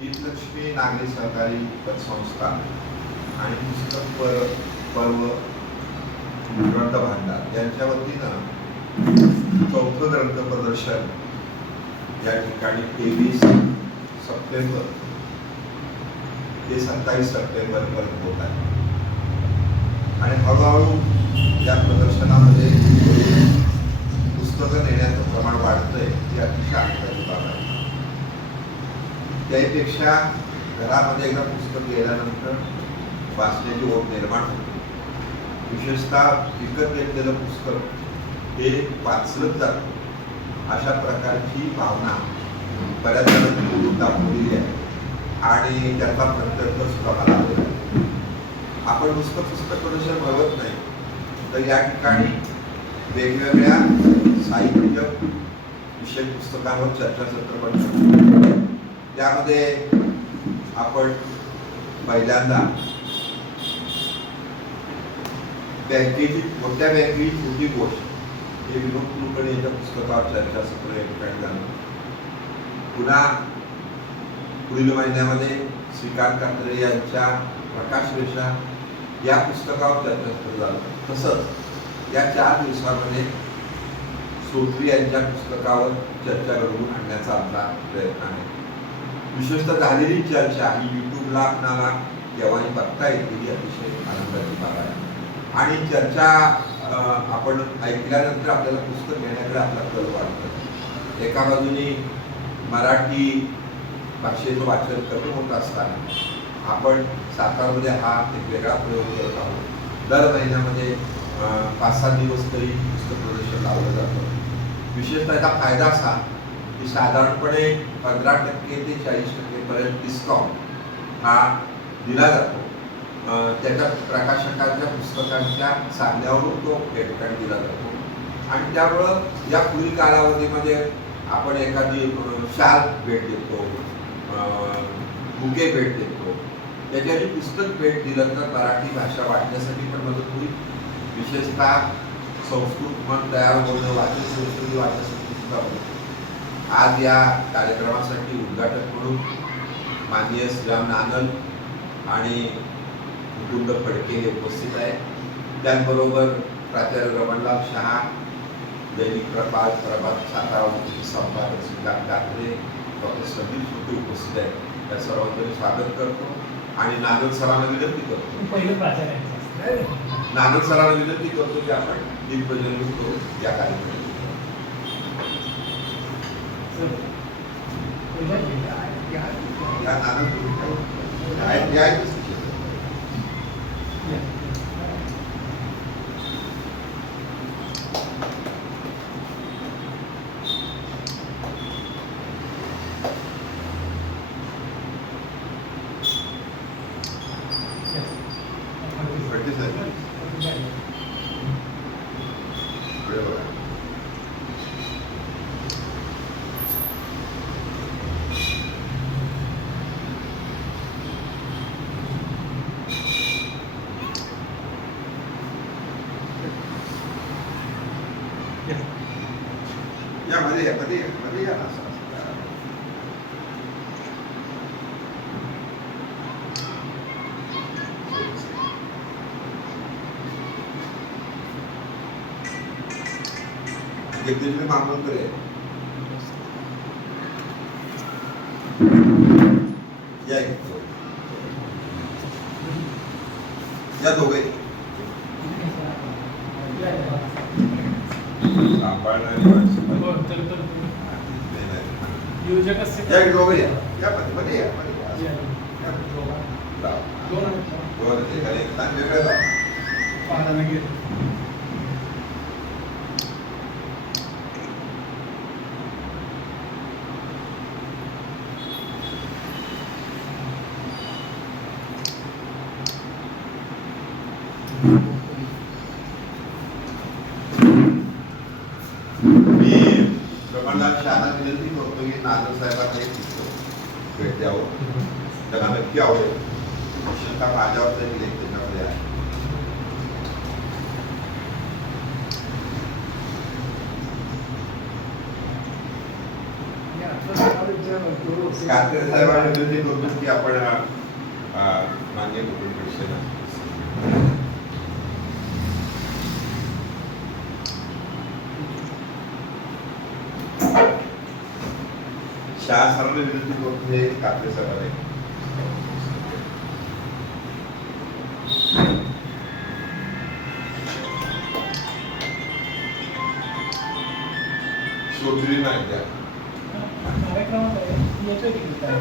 हितलक्ष्मी नागरी सहकारी पतसंस्था आणि पुस्तक पर्व ग्रंथ भांडार यांच्या वतीनं चौथं ग्रंथ प्रदर्शन या ठिकाणी 23 सप्टेंबर ते 27 सप्टेंबर पर्यंत होत आहे आणि हळूहळू या प्रदर्शनामध्ये पुस्तकं नेण्याचं प्रमाण वाढतंय ही अतिशय आनंदाची बाब आहे. त्यापेक्षा घरामध्ये एकदा पुस्तक गेल्यानंतर वाचण्याची ओढ निर्माण होते. विशेषतः विकत घेतलेलं पुस्तक हे वाचलंच जातं अशा प्रकारची भावना बऱ्याच जणांनी बोलून दाखवलेली आहे आणि त्याचा प्रत्यक्ष सुद्धा मला आलेला आहे. आपण नुसतं पुस्तक प्रदर्शन भरवत नाही तर या ठिकाणी वेगवेगळ्या साहित्य विषय पुस्तकांवर चर्चासत्र पण करतो. त्यामध्ये आपण पहिल्यांदा मोठ्या बँकेची छोटी गोष्ट हे विनोद कुलकर्णी यांच्या पुस्तकावर चर्चासत्र या ठिकाणी झालं. पुन्हा पुढील महिन्यामध्ये श्रीकांत कात्रे यांच्या प्रकाश रेषा या पुस्तकावर चर्चासत्र झालं. तसंच या 4 दिवसांमध्ये सोटरी यांच्या पुस्तकावर चर्चा घडवून आणण्याचा आमचा प्रयत्न आहे. विशेषतः झालेली चर्चा ही युट्यूबला आपणाला केव्हाही बघता येते ही अतिशय आनंदाची बाब आहे आणि चर्चा आपण ऐकल्यानंतर आपल्याला पुस्तक घेण्याकडे आपला कल वाटतो. एका बाजूने मराठी भाषेचं वाचन कमी होत असताना आपण सातारमध्ये हा एक वेगळा प्रयोग करत आहोत. दर महिन्यामध्ये 5-6 दिवस तरी पुस्तक प्रदर्शन लावलं जातं. विशेषतः याचा फायदा असा की साधारणपणे 15% ते 40% पर्यंत डिस्काउंट हा दिला जातो. त्याच्या प्रकाशकांच्या पुस्तकांच्या सांगण्यावरून तो या ठिकाणी दिला जातो आणि त्यामुळं या पुढील कालावधीमध्ये आपण एखादी शाल भेट देतो, बुके भेट देतो. त्याच्यासाठी पुस्तक भेट दिलं तर मराठी भाषा वाढण्यासाठी पण मदत होईल. विशेषतः संस्कृत मन तयार होणं, वाचन संस्कृती वाढण्यासाठी सुद्धा होईल. आज या कार्यक्रमासाठी उद्घाटक म्हणून माननीय श्रीराम नानल आणि मुकुंद फडके हे उपस्थित आहेत. त्याचबरोबर प्राचार्य रमणलाल शहा, दैनिक प्रभात सातारा संपादक श्रीकांत कात्रे, डॉक्टर संदीप सुटे उपस्थित आहेत. त्या सर्वांचं स्वागत करतो आणि नानल सरांना विनंती करतो नानल सरांना विनंती करतो की आपण दीपप्रज्वलन करू या कार्यक्रमात. मध्ये या ना जगदीश मामलकर आहे. या दोघे शहाना विनंती करतो की नानल साहेबांना एक पुस्तक भेट द्यावं. त्यांना नक्की आवडेल. विशेषतः माझ्यावर तरी लेख त्याच्यामध्ये आहे. कात्रे साहेबांनी विनंती करतो की आपण मान्य कुटुंब परिषदेला शाह सरांना विनंती करतो हे कात्रे साहेबांनी शोधली नाही त्या कार्यक्रमात आहे येतोय की काय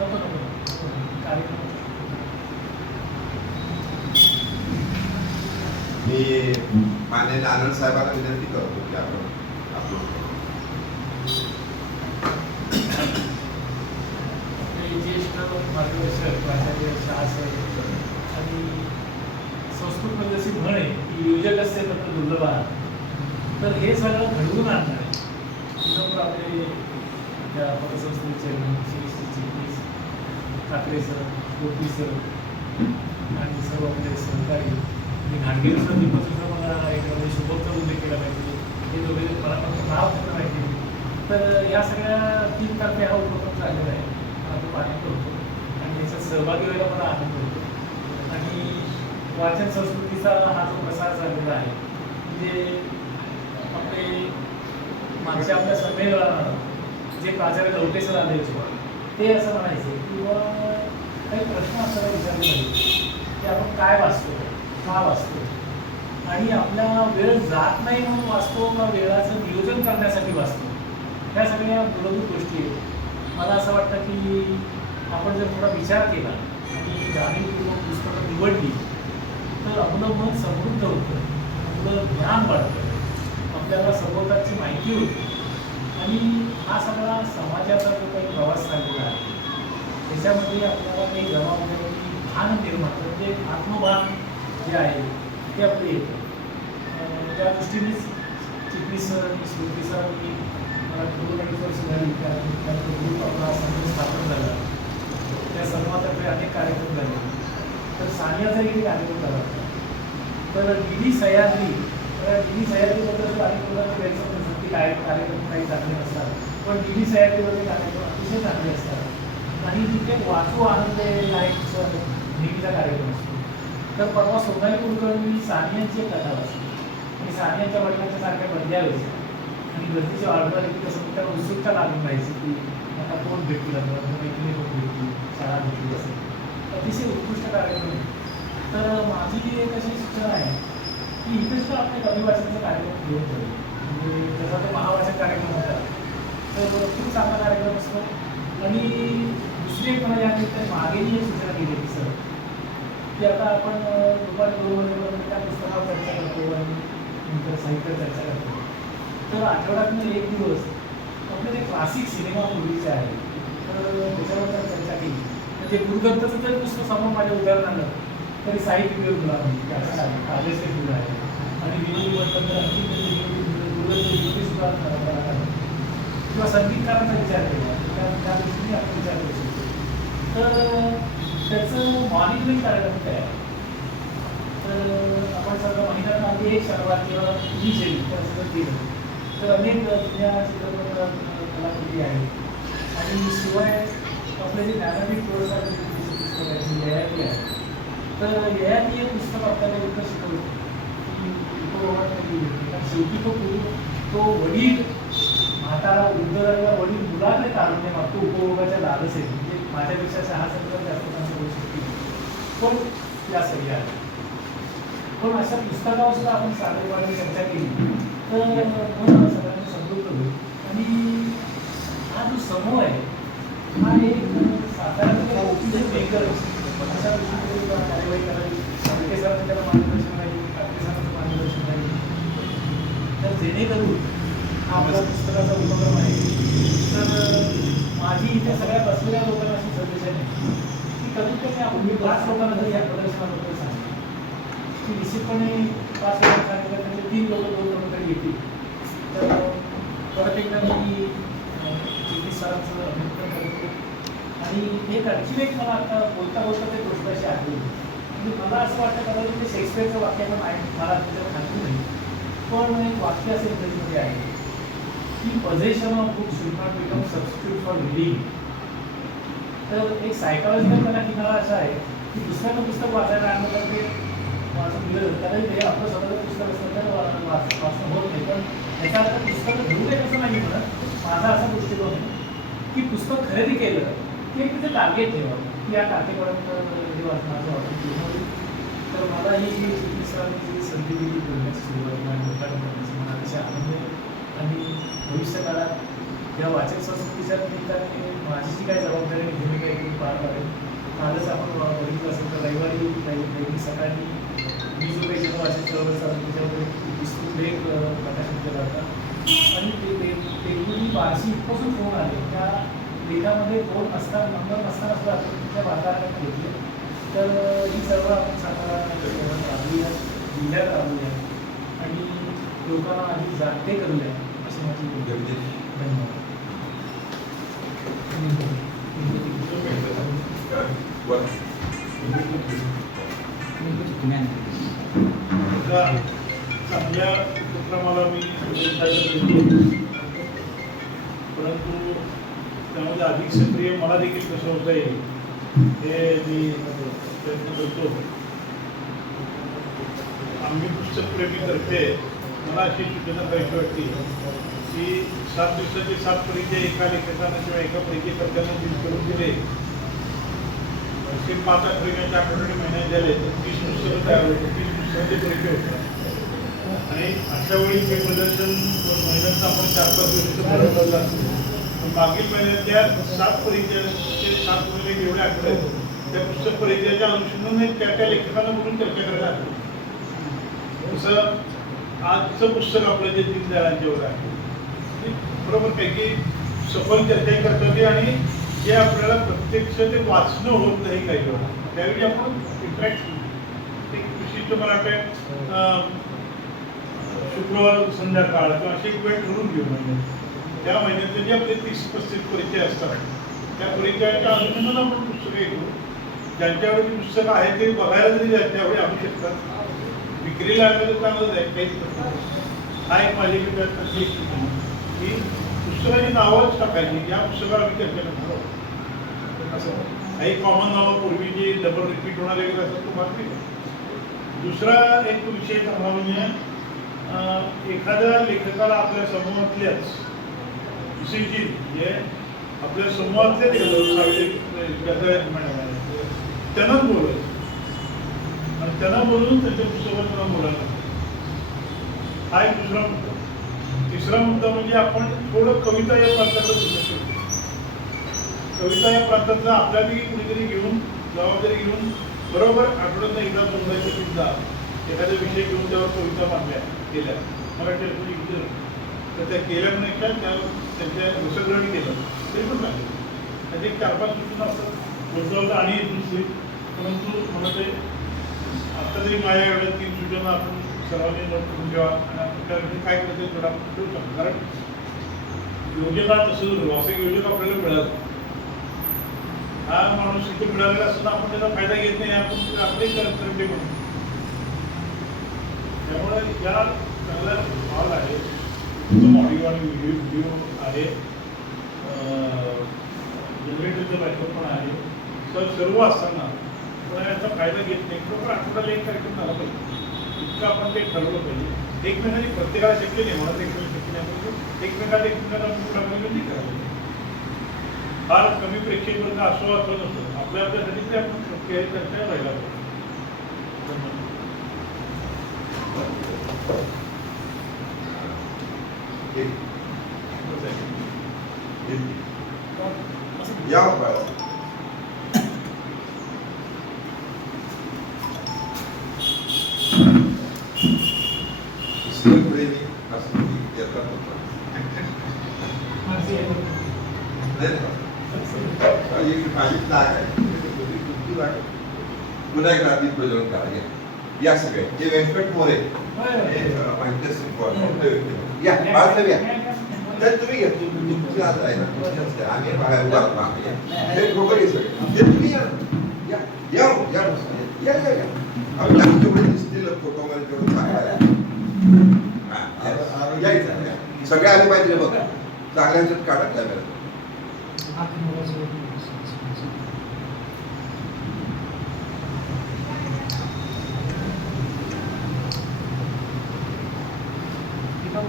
नको कार्यक्रम मी माननीय आनंद साहेबांना विनंती करतो की आपण ज्येष्ठ मार्गदर्शक प्राचार्य शाह साहेब आणि संस्कृतमध्ये जशी म्हण आहे की योजक असते तर दुर्लभ तर हे सगळं घडवून आणणार आहे त्याच्यामुळे आपले त्या पतसंस्थेचे चिटणीस ठाकरे सर गोपी सर आणि सर्व आपले सहकारी आणि घाटगे सर दीपकसुद्धा मला याच्यामध्ये शुभमचा उल्लेख केला पाहिजे हे दोघे मला फक्त नाव त्यांना माहिती तर या सगळ्या 3 तर्फे हा उपक्रम झालेला आहे तो आनंद होतो आणि याच्यात सहभागी व्हायला मला आनंद होतो आणि वाचन संस्कृतीचा हा जो प्रसार झालेला आहे म्हणजे आपले मागच्या आपल्या संमेलनानं जे प्राचार्य लवटे सर आले होते ते असं म्हणायचे किंवा काही प्रश्न असताना विचारले पाहिजे की आपण काय वाचतो का वाचतो आणि आपला वेळ जात नाही म्हणून वाचतो का वेळाचं नियोजन करण्यासाठी वाचतो ह्या सगळ्या मूलभूत गोष्टी आहेत मला असं वाटतं की आपण जर थोडा विचार केला आणि जाणीवपूर्वक पुस्तकं निवडली तर आपलं मन समृद्ध होतं आपलं ज्ञान वाढतं आपल्याला सभोवताची माहिती होती आणि हा सगळा समाजाचा जो काही प्रवास चाललेला आहे त्याच्यामध्ये आपल्याला काही जबाबदारी भान निर्माण म्हणजे आत्मभान जे आहे ते आपलं येतं त्या दृष्टीनेच चिटणीस सर आणि स्मृती सरांनी मला 2-2.5 वर्ष झाली त्यानंतर ग्रुप आपला संघ स्थापन झाला त्या संघातर्फे अनेक कार्यक्रम झाले तर सानियाचा एक कार्यक्रम झाला तर डीडी सह्याद्री सह्याद्रीबद्दल अनेक लोकांची गैरसमज असतात की कार्यक्रम काही चांगले नसतात पण डीडी सह्याद्रीवरचे कार्यक्रम अतिशय चांगले असतात आणि तिथे वाचू आनंद हा एक नेहमीचा कार्यक्रम असतो तर परवा सोनाली कुलकर्णी सानियांची एक कथा वाचली आणि सानियांच्या वडिलांच्या सारख्या बदल्या व्हायच्या आणि गर्दीची ऑर्डर येते तसं त्याला उत्सुकता लागून राहायची की आता कोण भेटतील आपल्याला मैत्रिणी कोण भेटतील शाळा भेटली असेल अतिशय उत्कृष्ट कार्यक्रम तर माझी एक अशी सूचना आहे की इथे सुद्धा आपल्या कविवाचनाचा कार्यक्रम घेऊन जाईल म्हणजे जसा तो महावाचन कार्यक्रम होता तर खूप चांगला कार्यक्रम असतो आणि दुसरी एक मला या निमित्ताने मागेही एक सूचना केली होती सर की आता आपण दुपारी 2 वाजेपर्यंत त्या पुस्तकावर चर्चा करतो आणि नंतर साहित्य चर्चा करतो तर आठवड्यातून एक दिवस आपले जे क्लासिक सिनेमा पूर्वीचे आहे तर त्याच्यावर चर्चा केली म्हणजे गुरुदत्ताचं जरी पुस्तक समोर माझ्या उदाहरण आलं तरी साहित्य विवेक गुलामी काव्यश्री फुलं आहे आणि विनोदी म्हटलं तर आणखी गुरुदत्त किंवा संगीतकारांचा विचार केला त्या दृष्टीने आपण विचार करू शकतो तर त्याचं मॉनिटरिंग करायला काय तर आपण सगळं महिन्यात अगदी एक शनिवार किंवा शैली त्या सगळं केलं तर अनेक जुन्या चित्रपट कलाकृती आहेत आणि शिवाय आपले जे ज्ञानपीठ पुरस्कार पुस्तक आहे ययाती आहे तर ययाती हे पुस्तक आपल्याला इतकं शिकवलं की उपभोगात शेवटी तो वडील म्हातारा वृद्ध झालेला वडील मुलाकडे तारुण्य मागतो उपभोगाच्या लालसेने म्हणजे माझ्यापेक्षा 6 सगळं जास्त चांगलं होऊ शकते पण या सगळी आहे पण अशा पुस्तकावर सुद्धा आपण साधेपणाने चर्चा केली तर मन सगळ्यांना समृद्ध होईल आणि हा जो समूह आहे हा एक साधारण मेकर अशा दृष्टीने कार्यवाही करावी लवटे सरांचं त्याला मार्गदर्शन राहील ठाकरे सरांचं मार्गदर्शन राहील तर जेणेकरून हा आपल्या पुस्तकाचा उपक्रम आहे तर माझी इथे सगळ्या बसलेल्या लोकांना अशी सजेशन आहे की कमीत कमी आपण 5 लोकांना जरी या प्रदर्शनाबद्दल सांगितलं की निश्चितपणे 5 लोकांना सांगितलं म्हणजे 3 लोक 2 लोकांकडे येतील तर परत एकदा मी चिटणीस सरांचं अभिनंदन करतो आणि एक आणखी एक मला आता बोलता बोलता ते गोष्ट अशी आठवली म्हणजे मला असं वाटतं कदाचित ते शेक्सपियरचं वाक्य पण आहे मला त्याच्यावर खात्री नाही पण एक वाक्य असेल इंग्रजीमध्ये आहे की possession of books should not become substitute for reading. तर एक सायकॉलॉजिकल त्याला किनारा असा आहे की दुसऱ्याचं पुस्तक वाचायला आणलं तर ते वाचून दिलं तरी ते आपलं स्वतःचं पुस्तक असलं तर वाचणं होत नाही. पण याचा अर्थ पुस्तकं घेऊ नये असं नाही म्हणत. माझा असा दृष्टिकोन आहे की पुस्तक खरेदी केलं की एक तिथे टार्गेट ठेवावं की या तारखेपर्यंत हे वाचनाचं वाचून पूर्ण होईल. तर मला ही चिकित्साची संधी दिली बोलण्याची सुरुवात आणि मोठ्या करण्याची मला अतिशय आनंद आहे. आणि भविष्य काळात या वाचक संस्कृतीच्या निमित्ताने माझी जी काही जबाबदारी आणि भूमिका आहे ती पार पाडेल. कालच आपण बघितलं असेल तर रविवारी दैनिक सकाळी मी जो काही जनवाचक चळवळ चालू त्याच्यावर एक विस्तृत लेख प्रकाशित केला होता. आणि तेलगुनी बार्शी इथपासून फोन आले त्या लेखामध्ये फोन नसताना नंबर नसताना सुद्धा आपण त्या वातावरणात घेतले. तर ही चळवळ आपण सातारा शहरात राबवूया, जिल्ह्यात राबवूया आणि लोकांना आधी जागते करूया अशी माझी धन्यवाद. चांगल्या उपक्रमाला मी शुभेच्छा देतो, परंतु त्यामध्ये अधिक सक्रिय मला देखील कसं होता येईल हे मी प्रयत्न करतो. आम्ही पुस्तकप्रेमीतर्फे मला अशी सूचना करायची वाटते की 7 दिवसाचे 7 परिचय एका लेखकानं किंवा एका परिचयकर्त्यानं करून दिले. ते 5 आठवड्याच्या आठवड्याने महिन्यात झाले तर 30 पुस्तकं तयार होते. 30 पुस्तकांचे परिचय होतात आणि अशा वेळी हे प्रदर्शन महिन्याचं आपण 4-5 दिवसाचं ठरवलेलं असतं. पण मागील महिन्यातल्या 7 परिचयाचे 7 महिने एवढे आठवडे त्या पुस्तक परिचयाच्या अनुषंगाने त्या लेखकांना म्हणून चर्चा करायला आली. तसं आजचं पुस्तक आपलं जे दीनदयाळांच्यावर आहे बरोबर पैकी सफल चर्चा करता येते आणि जे आपल्याला प्रत्यक्ष ते वाचणं होत नाही काही वेळा त्यावेळी आपण इंटरॅक्ट एक विशिष्ट मला वाटतं शुक्रवार संध्याकाळ किंवा अशी एक वेळ ठरवून घेऊ महिन्यात त्या महिन्यातले जे आपले 30-35 परिचय असतात त्या परिचयाच्या अनुषंगाने आपण पुस्तकं घेऊ. ज्यांच्याकडे ती पुस्तकं आहेत ते बघायला जरी त्यावेळी आणू शकतात. विक्रीला आणलं चांगलंच आहे काहीच हा एक माझी की पुस्तकाची नावच टाकायची या पुस्तकाला आम्ही चर्चा करणार आहोत. असं काही कॉमन नावं पूर्वी जे डबल रिपीट होणारे वगैरे असं तो भाग नाही. दुसरा एक विषय चांगला म्हणजे एखाद्या लेखकाला आपल्या समूहातल्याच विषयी जे आपल्या समूहातले त्यांनाच बोलायचं आणि त्यांना बोलून त्यांच्या पुस्तकात त्यांना बोलायला. हा एक दुसरा मुद्दा. तिसरा मुद्दा म्हणजे आपण थोडं कविता या प्रांताकडे दुर्लक्ष करतो. कविता या प्रांतातला आपल्यालाही कुणीतरी घेऊन जबाबदारी घेऊन बरोबर आठवड्यात एकदा 2-3दा एखादा विषय घेऊन त्यावर कविता मांडल्या केल्या मराठी तर त्या केल्यापेक्षा त्यांच्या रसग्रहणी केलं तरी पण लागेल. त्याचे 4-5 सूचना असतात बोलतो आणि दुसरी परंतु मला ते आत्ता तरी माझ्या एवढ्या 3 सूचना आपण सर्वांनी नोट करून ठेवा आणि आपण त्यामध्ये काय करतो थोडा ठेवू शकतो. कारण योजना तसं झालं असं योजना आपल्याला मिळालं हा माणूस इथे मिळालेला असताना आपण त्याचा फायदा घेत नाही आपण आपले कर्तव्य म्हणून. त्यामुळे या चांगला हॉल आहे ऑडिओ आणि व्हिडिओ आहे जनरेटरचं बॅकअप पण आहे. सर्व असताना पण याचा फायदा घेत नाही. बरोबर आठवड्याला एक कार्यक्रम झाला पाहिजे इतकं आपण ते ठरवलं पाहिजे. एकमेकांनी प्रत्येकाला शक्य नाही मला एकमेकांना शक्य नाही परंतु एकमेकांना म्हणजे करायला फार कमी प्रेक्षकवर्ग असो अथवा नसतो आपल्यासाठी तरी आपण शक्य आहे चर्चा राहिला पाहिजे. या पुढे असं येतात पुन्हा एकदा आधी प्रज्वलन करा. या सगळे जे व्यंकट मोरे माहिती असेल या बाळासाहेब या तर तुम्ही घ्या तुमची आज आहे ना आम्ही बाहेर सगळे ते तुम्ही या या या या या या या जेवढे दिसतील फोटोमध्ये तेवढं सांगा यायचं सगळे आले पाहिजे बघा. चांगल्या ह्याच्यात काढा कॅमेरा.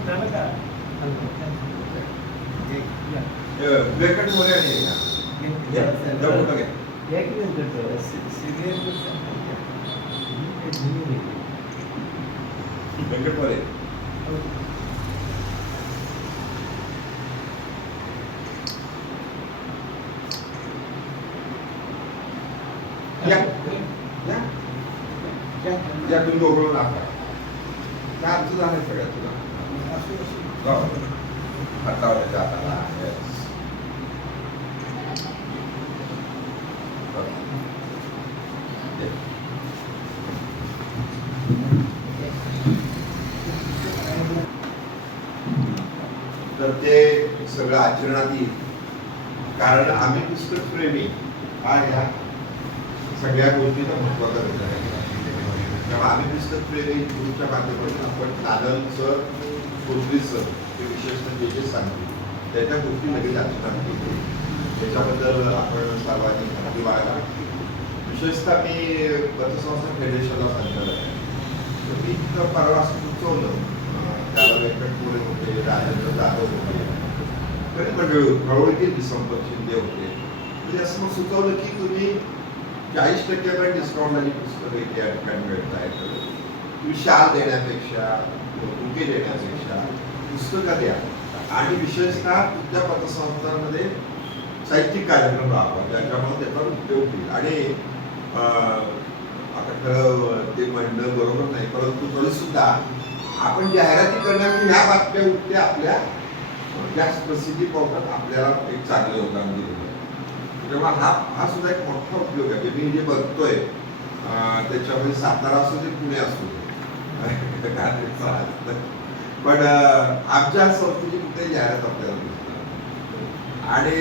झालं का? ब्लॅकेट मध्ये आणि घ्या. जरा मोठं घ्या. ब्लॅकेट मध्ये या या या तुम्ही दोघं नाका काय आमचं झालं सगळ्यात तुला हातावर त्याच्या हाताला तर ते सगळं आचरणात येईल कारण आम्ही पुस्तकप्रेमी हा ह्या सगळ्या गोष्टीचा महत्वाचा विचार आहे. तेव्हा आम्ही पुस्तकप्रेमी गुरुच्या माध्यमातून आपण नानल सर कोथरी सर ते विशेषतः जे जे सांगतील त्याच्या गोष्टी लगेच आचरणात घेतो. त्याच्याबद्दल आपण सर्वांनी खात्री बाळगा. विशेषतः मी पतसंस्था फेडरेशनला सांगितलं आहे तर मी इथं परवा सुचवलं त्याला व्यंकटपुरे होते, राजेंद्र जाधव होते, तरी मंडळी खळोळीतील संपत शिंदे होते. म्हणजे असं मग सुचवलं की तुम्ही 40% डिस्काउंट आणि पुस्तकं इथे या ठिकाणी मिळत आहेत. तुम्ही शाल देण्यापेक्षा बुके देण्यापेक्षा पुस्तकं द्या आणि विशेषतः तुमच्या पतसंस्थांमध्ये साहित्यिक कार्यक्रम राहावा ज्याच्यामुळे त्याचा उपयोग होईल. आणि आता खरं ते म्हणणं बरोबर नाही परंतु तरी सुद्धा आपण जाहिराती करण्याची ह्या बातम्या उठल्या आपल्या जास्त प्रसिद्धी पावतात आपल्याला एक चांगलं योगदान दिलेलं आहे. तेव्हा हा सुद्धा एक मोठा उपयोग आहे. मी जे बघतोय त्याच्यामध्ये सातारा असू दे पुणे असू दे पण आमच्या संस्थेची कुठे जाहिरात आपल्याला दिसतात. आणि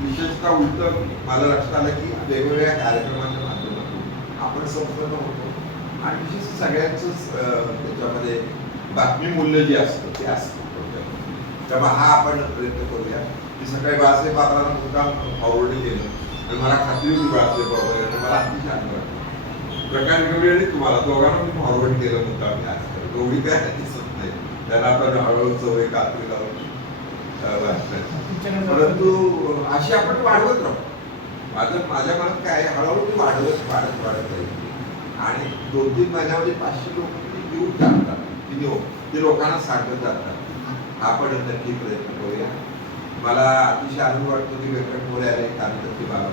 विशेषतः उलट मला लक्षात आलं की वेगवेगळ्या कार्यक्रमाच्या माध्यमातून आपण संस्थान होतो आणि विशेष सगळ्यांचंच त्याच्यामध्ये बातमी मूल्य जे असतं ते असतं. तेव्हा हा आपण प्रयत्न करूया की सकाळी बाळासाहेब बाबांना मुद्दाम फॉरवर्ड केलं आणि मला खात्री होती बाळासाहेब बाबा यांनी मला अतिशय आनंद वाटला. प्रकाश गवळी आणि तुम्हाला दोघांना मी फॉरवर्ड केलं मुद्दाम मी आज दोघी काय दिसत नाही त्यांना आपण हळूहळू सवय खात्री लावून परंतु अशी आपण वाढवत राहू. माझ्या मनात काय हळूहळू ती वाढत राहील आणि 2-3 महिन्यामध्ये 500 लोक घेऊन टाकतात ते लोकांना सांगत जातात. आपण नक्की प्रयत्न करूया. मला अतिशय आनंद वाटतो की व्यंकटपुरे आले कार्यकर्ते बाळा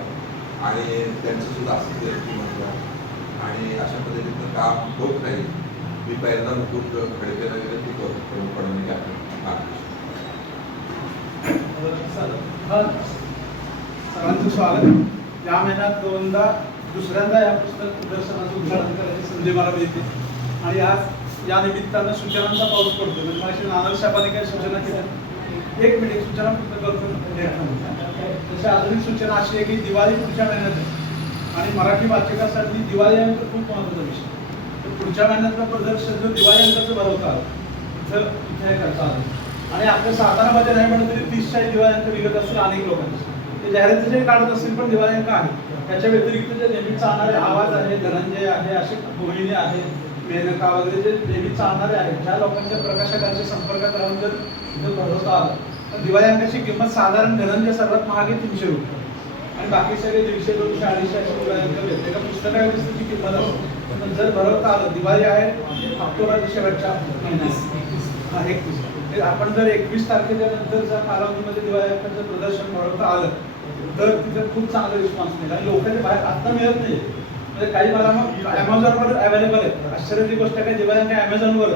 आणि त्यांचं सुद्धा असं म्हणतात आणि अशा पद्धतीचं काम होत नाही. मी पहिल्यांदा मुकुट खडकेला विनंती करतो पण सर्वांचं स्वागत. या महिन्यात दुसऱ्यांदा या पुस्तक प्रदर्शनाचं उद्घाटन करायची संधी मला मिळते आणि आज या निमित्तानं सूचनांचा पाऊस पडतो. म्हणजे माझी नानल साहेबांनी काही सूचना केल्या. 1 मिनिट सूचना फक्त करतो. तशी अजून एक सूचना अशी आहे की दिवाळी पुढच्या महिन्यात आहे आणि मराठी वाचकासाठी दिवाळी हा खूप महत्त्वाचा विषय. तर पुढच्या महिन्यातलं प्रदर्शन जो दिवाळी अंकाचं भरवतात इथे करता आलं आणि आपल्या सातारामध्ये नाही म्हणत तरी 30-40 दिवाळी अंक विकत असतील अनेक लोकांचे. ते जाहिरातीचे काढत असतील पण दिवाळी अंक आहे. त्याच्या व्यतिरिक्त जे नेहमी चालणारे आवाज आहे, धनंजय आहे, असे मोहिनी आहे, मेनका वगैरे जे नेहमी चालणारे आहेत ज्या लोकांच्या प्रकाशकांच्या संपर्कात राहून जर भरवता आलं तर दिवाळी अंकाची किंमत साधारण धनंजय सर्वात महाग आहे 300 रुपये आणि बाकी सगळे 150, 200, 250 अशी दिवाळी अंक भेटते. एका पुस्तकाची किंमत असते. पण जर भरवता आलं दिवाळी आहे ऑक्टोबर शेवटच्या महिन्यात 31 आपण जर 21 तारखेच्या नंतरच्या कालावधीमध्ये दिवाळी अंकाचं प्रदर्शन भरवता आलं तर तिथे खूप चांगला रिस्पॉन्स मिळेल आणि लोकांच्या बाहेर आत्ता मिळत नाही. म्हणजे काही मला मग ॲमेझॉनवर अवेलेबल आहे. आश्चर्याची गोष्ट काय दिवाळी अंक ॲमेझॉनवर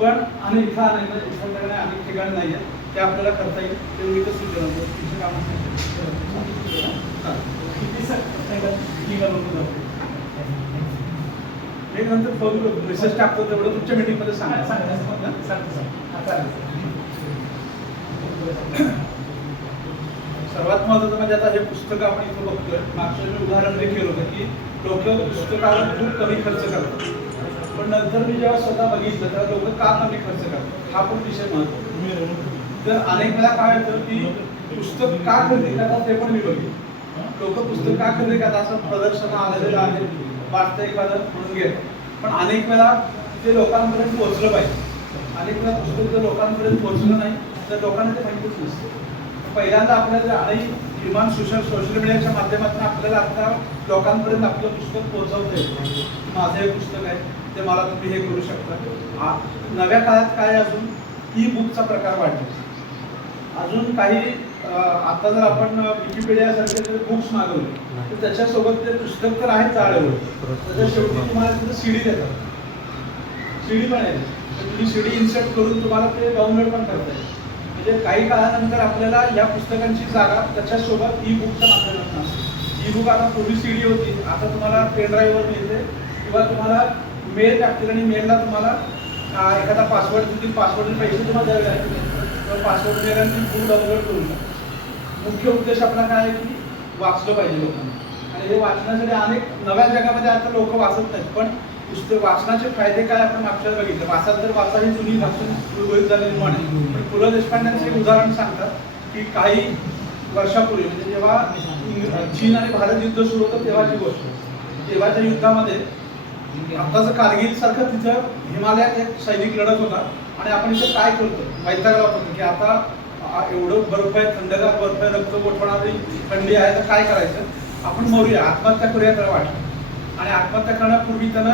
पण आणि इथं नाही अनेक ठिकाणी नाही आहे ते आपल्याला करता येईल. ते मी तर सूचना तुमच्या कामात एक नंतर फोन मेसेज टाकतो तेवढं तुमच्या मीटिंगमध्ये सर्वात महत्त्वाचं म्हणजे आता हे पुस्तकं आपण इथं बघतोय. मागच्या मी उदाहरण हे केलं होतं की लोक पुस्तकावर खूप कमी खर्च करतात पण नंतर मी जेव्हा स्वतः बघितलं तेव्हा लोक का कमी खर्च करतात हा पण विषय महत्त्वाचा. तर अनेक वेळा काय होतं की पुस्तक का खरेदी करतात ते पण विरोधी लोक पुस्तक का खरेदी करतात असं प्रदर्शन आलेलं आहे वाटतं एखादं म्हणून घेत पण अनेक वेळा ते लोकांपर्यंत पोहोचलं पाहिजे अनेक वेळा पुस्तक जर लोकांपर्यंत पोहोचलं नाही तर लोकांना ते माहितीच नसतं पहिल्यांदा आपल्याला आणि किमान सोशल मीडियाच्या माध्यमातून आपल्याला आता लोकांपर्यंत आपलं पुस्तक पोहोचवता येतं माझं हे पुस्तक आहे ते मला तुम्ही हे करू शकता नव्या काळात काय अजून ई बुकचा प्रकार वाढला अजून काही आता जर आपण विकिपीडियासारखे बुक्स मागवले तर त्याच्यासोबत ते पुस्तक तर आहे चाळवलं त्याच्या शेवटी तुम्हाला तिथे सीडी देतात सीडी पण आहे तुम्ही सीडी इन्सर्ट करून तुम्हाला ते डाउनलोड पण करता येईल म्हणजे काही काळानंतर आपल्याला या पुस्तकांची जागा त्याच्यासोबत ई बुकच्या माध्यमातून असते ई बुक आता पूर्वी सीडी होती आता तुम्हाला पेन ड्राईव्हवर मिळते किंवा तुम्हाला मेल टाकतील आणि मेलला तुम्हाला एखादा पासवर्ड देतील पासवर्डचे पैसे तुम्हाला द्यावे लागतील किंवा पासवर्ड दिला आणि बुक डाउनलोड करून टाका मुख्य उद्देश आपला काय आहे की वाचलं पाहिजे लोकांना आणि हे वाचण्यासाठी अनेक नव्या जगामध्ये आता लोक वाचत नाहीत पण पुस्तक वाचनाचे फायदे काय आपण मागच्या बघितलं वाचाल तर वाचा ही जुनी भाषण गुळगुळीत झालेली म्हणे पण पु ल देशपांड्यांचे एक उदाहरण सांगतात की काही वर्षापूर्वी म्हणजे जेव्हा चीन आणि भारत युद्ध सुरू होतं तेव्हाची गोष्ट तेव्हाच्या युद्धामध्ये आताचं कारगिल सारखं तिथं हिमालयात एक सैनिक लढत होता आणि आपण इथं काय करतो वैतागला होतं की आता एवढं बर्फ आहे थंडगार बर्फ आहे रक्त गोठवणारी थंडी आहे तर काय करायचं आपण मरूया आत्महत्या करूया त्याला वाटलं आणि आत्महत्या करण्यापूर्वी त्यानं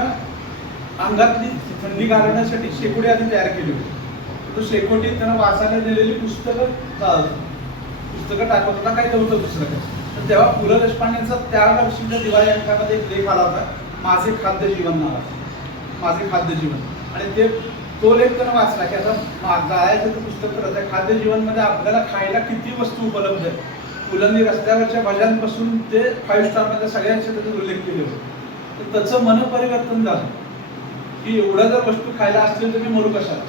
अंगातली थंडी घालवण्यासाठी शेकोटी आधी तयार केली होती तो शेकोटीत त्यानं वाचायला दिलेली पुस्तकं टाकत होता काही नव्हतं दुसरं काही तर तेव्हा पु ल देशपांडेंचा त्या वर्षीच्या दिवाळी अंकामध्ये एक लेख आला होता माझे खाद्य जीवन नावाचा माझे खाद्य जीवन आणि तो लेख त्यानं वाचला की आता जायचं तर पुस्तक करत आहे खाद्य जीवनमध्ये आपल्याला खायला किती वस्तू उपलब्ध आहे मुलांनी रस्त्यावरच्या भाज्यांपासून ते 5 स्टारमध्ये सगळ्यांचे त्याचे उल्लेख केले होते तर त्याचं मनपरिवर्तन झालं की एवढ्या जर वस्तू खायला असतील तर मी मरू कशाला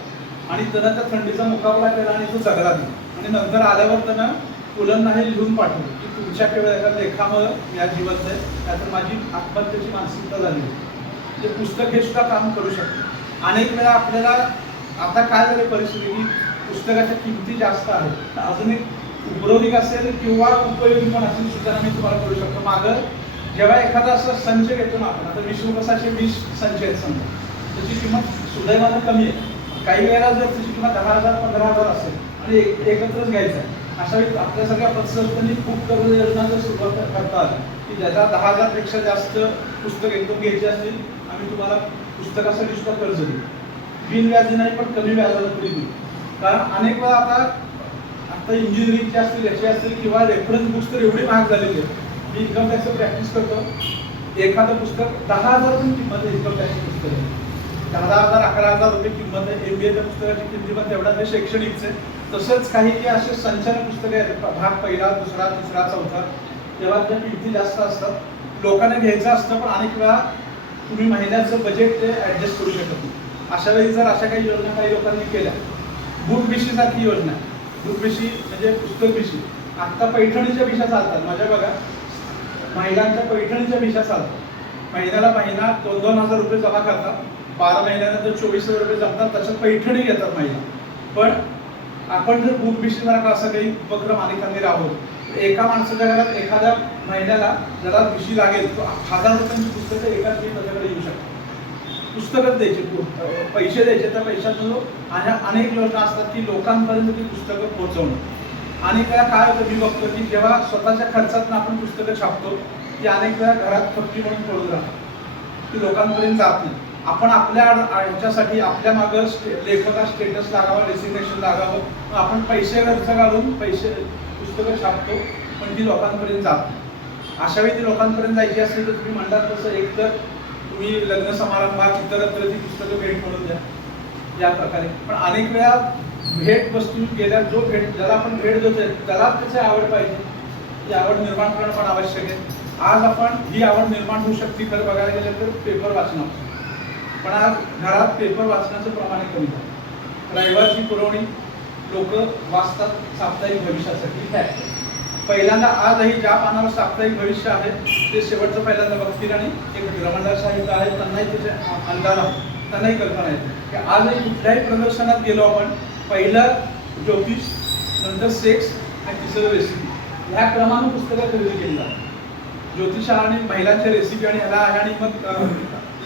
आणि त्यानं त्या थंडीचा मुकाबला केला आणि तो जगला दिला आणि नंतर आल्यावर त्यानं पुलंना हे लिहून पाठवलं की तुमच्या केवळ एका लेखामुळे या जिवंत आहे त्यातर माझी आत्महत्येची मानसिकता झाली ते पुस्तक हे सुद्धा काम करू शकतं अनेक वेळा आपल्याला आता काय झाली परिस्थिती की पुस्तकाच्या किमती जास्त आहेत अजून एक उपरोधिक असेल किंवा उपयोगी पण असेल सूचना मी तुम्हाला करू शकतो मागं जेव्हा एखादा असं संच घेतो ना आपण आता विश्वकोशाचे 20 संच आहेत समजा त्याची किंमत सुदैवानं कमी आहे काही वेळेला जर त्याची किंमत 10,000 15,000 असेल आणि एकत्रच घ्यायचं आहे अशा वेळी आपल्या सगळ्या पतसंस्थांनी खूप कर्ज योजना जर सुरुवात करता आली की ज्याच्या 10,000 पेक्षा जास्त पुस्तक एकदम घ्यायची असतील आम्ही तुम्हाला पुस्तकासाठी सुद्धा कर्ज देऊ बिनव्याजी नाही पण कमी व्याजाला तरी देऊ कारण अनेक वेळा आता इंजिनिअरिंगची असतील याची असतील किंवा रेफरन्स बुक्स तर एवढी महाग झालेली आहे मी इन्कम टॅक्सचं प्रॅक्टिस करतो एखादं पुस्तक 10,000 पण किंमत आहे इन्कम टॅक्सची पुस्तक आहे 10,000 11,000 रुपये किंमत आहे MBAच्या पुस्तकाची किंमत पण तेवढा ते शैक्षणिकचे तसंच काही की असे संचलन पुस्तकं आहेत भाग पहिला दुसरा तिसरा चौथा तेव्हा त्या किमती जास्त असतात लोकांना घ्यायचं असतं पण अनेक वेळा तुम्ही महिन्याचं बजेट ते ॲडजस्ट करू शकत नाही अशा वेळी जर अशा काही योजना काही लोकांनी केल्या बुक बिशीसारखी योजना बुक बिशी म्हणजे पुस्तक बिशी आत्ता पैठणीच्या भिशा चालतात माझ्या बघा महिलांच्या पैठणीच्या भिशा चालतात महिन्याला महिना 2,000 रुपये जमा करतात 12 महिन्यानंतर 24,000 रुपये जमतात त्याच्यात पैठणी घेतात महिला पण आपण जर बुक बिशीसारखा असं काही उपक्रम अनेकांनी राबवतो एका माणसाच्या घरात एखाद्या महिन्याला जरा बिशी लागेल तो 1,000 रुपयांची पुस्तकं एकाच वेळी त्याच्याकडे येऊ शकतात पुस्तकच द्यायचे पैसे द्यायचे त्या पैशातून अशा अनेक योजना असतात की लोकांपर्यंत ती पुस्तकं पोहोचवणं अनेक वेळा काय होतं मी बघतो की जेव्हा स्वतःच्या खर्चातून आपण पुस्तकं छापतो ती अनेक वेळा घरात खपली म्हणून पडून राहतात ती लोकांपर्यंत जात नाही आपण आपल्या ह्याच्यासाठी आपल्या मागं लेखका स्टेटस लागावं डेसिग्नेशन लागावं आपण पैसे खर्च घालून पुस्तकं छापतो पण ती लोकांपर्यंत जात नाही अशा वेळी ती लोकांपर्यंत जायची असेल तर तुम्ही म्हणलात तसं एक तर तुम्ही लग्न समारंभात इतरत्र ती पुस्तकं भेट म्हणून द्या या प्रकारे पण अनेक वेळा भेट वस्तू गेल्या ज्याला आपण भेट देतोय त्याला त्याची आवड पाहिजे ती आवड निर्माण करणं पण आवश्यक आहे आज आपण ही आवड निर्माण होऊ शकते खरं बघायला गेलं तर पेपर वाचणं पण आज घरात पेपर वाचण्याचं प्रमाण कमी झालं रविवारची पुरवणी लोक वाचतात साप्ताहिक भविष्यासाठी फॅक्ट पहिल्यांदा आजही ज्या पानावर साप्ताहिक भविष्य आहे ते शेवटचं पहिल्यांदा बघतील आणि एक ग्रहमंडळ साहित्य आहे त्यांनाही त्याचे अंदाज आहे त्यांनाही कल्पना येते की आजही कुठल्याही प्रदर्शनात गेलो आपण पहिलं ज्योतिष, नंतर सेक्स आणि तिसरं रेसिपी. ह्या क्रमानं पुस्तकं खरेदी केली जातात. ज्योतिष आणि महिलांच्या रेसिपी आणि ह्याला आहे, आणि मग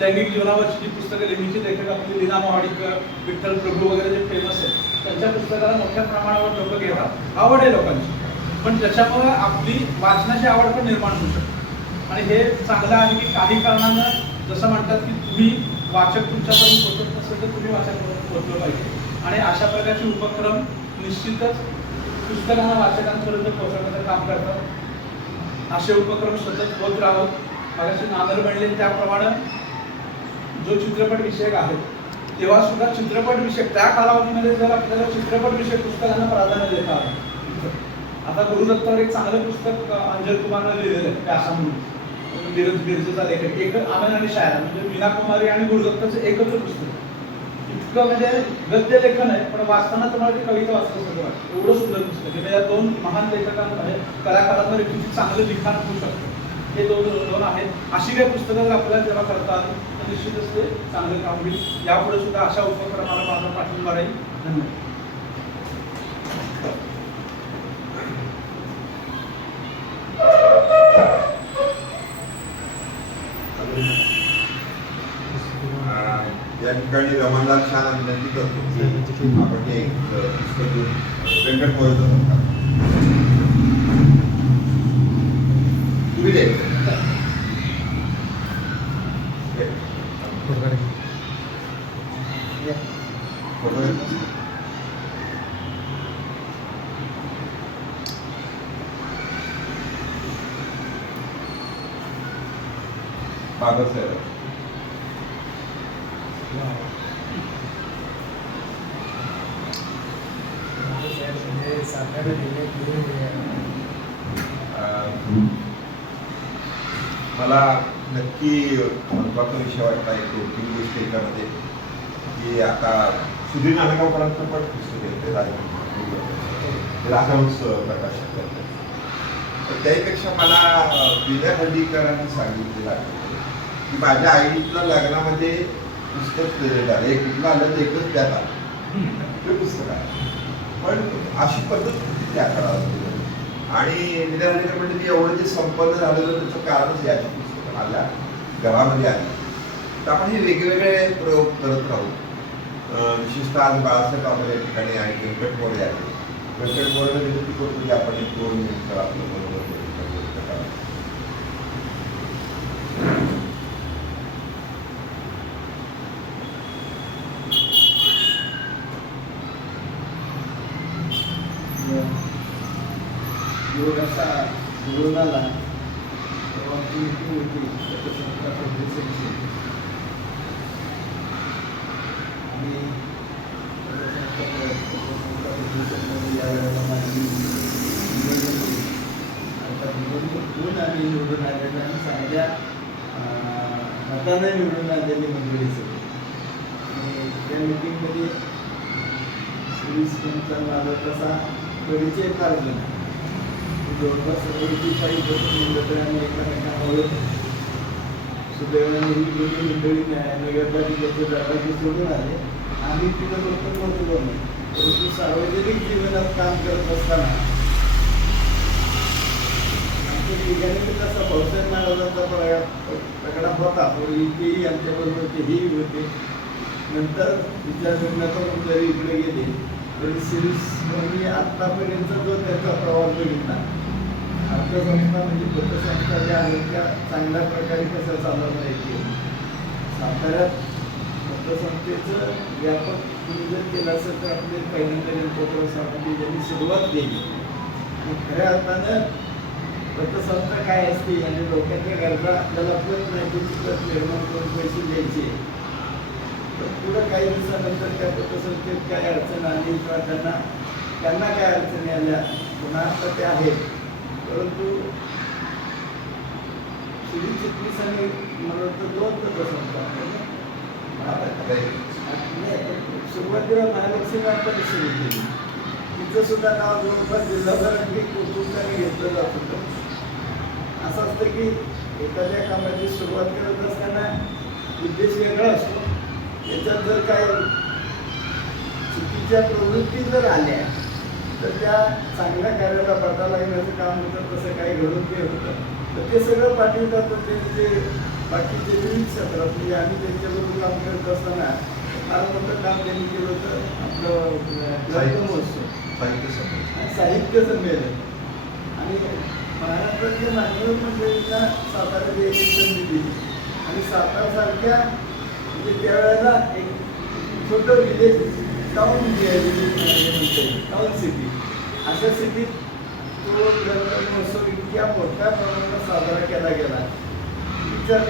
लैंगिक जीवनावरची जी पुस्तकं लिहिण्याची लेखक आपली लीना मोहाडीकर, विठ्ठल प्रभू वगैरे जे फेमस आहेत त्यांच्या पुस्तकाला मोठ्या प्रमाणावर लोक घेतात. आवड आहे लोकांची, पण त्याच्यामुळे आपली वाचनाची आवड पण निर्माण होऊ शकते. आणि हे चांगलं आहे की काही कारणानं जसं म्हणतात की तुम्ही वाचक तुमच्यापर्यंत पोहोचत नसेल तर तुम्ही वाचकापर्यंत पोहोचलं पाहिजे. आणि अशा प्रकारचे उपक्रम निश्चितच पुस्तकांना वाचकांपर्यंत पोहोचवण्याचं काम करतात. असे उपक्रम सतत होत राहत. माझ्याशी नादर म्हणले त्याप्रमाणे जो चित्रपट विषयक आहे तेव्हा सुद्धा चित्रपट विषयक त्या कालावधीमध्ये जर आपल्याला चित्रपट विषयक पुस्तकांना प्राधान्य देता आलं. आता गुरुदत्तावर एक चांगलं पुस्तक अंजल कुमारनं लिहिलेलं आहे प्यासा म्हणून, बिरजेचा लेखक, एक आनंद आणि शायर, म्हणजे मीना कुमारी आणि गुरुदत्ताचं एकत्र पुस्तक. इतकं म्हणजे गद्य लेखन आहे, पण वाचताना तुम्हाला ते कविता वाचल्यासारखं वाटतं. एवढं सुंदर पुस्तक आहे. या दोन महान लेखकांमध्ये कलाकारांवर किती चांगलं लिखाण होऊ शकतं हे दोन आहेत. अशी काही पुस्तकं जर आपल्याला जेव्हा करता आली तर निश्चितच ते चांगलं काम होईल. यापुढे सुद्धा अशा उपक्रमाला माझा पाठिंबा राहील. धन्यवाद. या ठिकाणी रमणलाल शाह विनंती करतो की आपण हे पुस्तक घेऊन व्यंकट मोरे तुम्ही द्यायचं. बाबासाहेब मला नक्की महत्वाचा विषय वाटला एक 2-3 गोष्टी याच्यामध्ये की आता सुधीर नाटकापर्यंत पण पुस्तक येते राजहंस प्रकाशित करते. तर त्यापेक्षा मला विनय हळदीकरांनी सांगितलेलं आहे की माझ्या आईच्या लग्नामध्ये पुस्तक दिलेलं आहे, एक कुठलं आलं तर एकच त्यात आलं ते पुस्तक आहे. पण अशी पद्धत त्या काळात आणि विनय हळदीकर म्हणजे की एवढं जे संपन्न झालेलं त्याचं कारणच याची पुस्तकं आल्या घरामध्ये आली. तर आपण हे वेगवेगळे प्रयोग करत राहू. विशेषतः आज बाळासाहेब आम्हाला या ठिकाणी आहे, व्यंकट मोरे आहे. व्यंकट मोरे विनंती करतो की आपण एक 2 मिनिटं आपलं बरोबर योग असा गुरुनाला तेव्हा ती मीटिंग होती आणि यावेळेला माझी आता निवडणूक आम्ही निवडून आलेलं आणि चांगल्या मतानं निवडून आलेली मंडळी सगळी. आणि त्या मीटिंगमध्ये श्रीस्टमचा माझा तसा परिचय फार झाला. जवळपास 45 वर्ष आम्ही एकमेकांना ओळखतो. सुदैवाने ही दोन्ही मंडळी नगरपालिकेचे दादाजी सोडून आले. आम्ही तिला बरोबर नव्हतो नाही, परंतु सार्वजनिक जीवनात काम करत असताना आमच्या ठिकाणी तसा भाऊसाहेब महाराजांचा प्रकरण होता. तेही आमच्याबरोबर तेही होते. नंतर विचारसंघातून जरी इकडे गेले तरी सिरीज आत्तापर्यंत जो त्याचा प्रवास बघितला, अर्थसंस्था म्हणजे पतसंस्था ज्या आहेत त्या चांगल्या प्रकारे कसं चालवता येते. साताऱ्यात पतसंस्थेचं व्यापक तुम्ही जर केलं असेल तर आपले पहिल्यांदा उपक्रमासाठी ज्यांनी सुरुवात केली. आणि खऱ्या अर्थानं पतसंस्था काय असते आणि लोकांच्या गरजा आपल्याला पण नाही निर्माण करून पैसे द्यायचे. तर पुढं काही दिवसानंतर त्या पतसंस्थेत काय अडचण आली किंवा त्यांना काय अडचणी आल्या पुन्हा आता ते आहेत. परंतु श्री चिटणीसांनी मला वाटतं 2 पतसंस्था सुरुवातीला महालक्ष्मी आपण सुरू केली. तिचं सुद्धा नाव जवळपास जिल्हाभरांनी कौतुकाने घेतलं जात होतं. असं असतं की एखाद्या कामाची सुरुवात करत असताना उद्देश वेगळा असतो. याच्यात जर काय चुकीची चुकीच्या प्रवृत्ती जर आल्या तर त्या चांगल्या कार्याला बाधा लागण्याचं काम होतं, तसं काही घडून ते होतं. तर ते सगळं पाठवतात. ते म्हणजे बाकीचे विविध क्षेत्रात म्हणजे आम्ही त्यांच्याबरोबर काम करत असताना फार मोठं काम त्यांनी केलं होतं. आपलं ग्रंथ महोत्सव, साहित्य संमेलन. साहित्य संमेलन आणि महाराष्ट्राच्या मान्यवर मंडळींना साताऱ्यात एक संधी दिली आणि सातारासारख्या म्हणजे त्यावेळेला एक छोटं विलेज टाऊन टाऊन सिटी अशा सिटीत तो ग्रंथ महोत्सव इतक्या मोठ्या प्रमाणात साजरा केला गेला. विचारच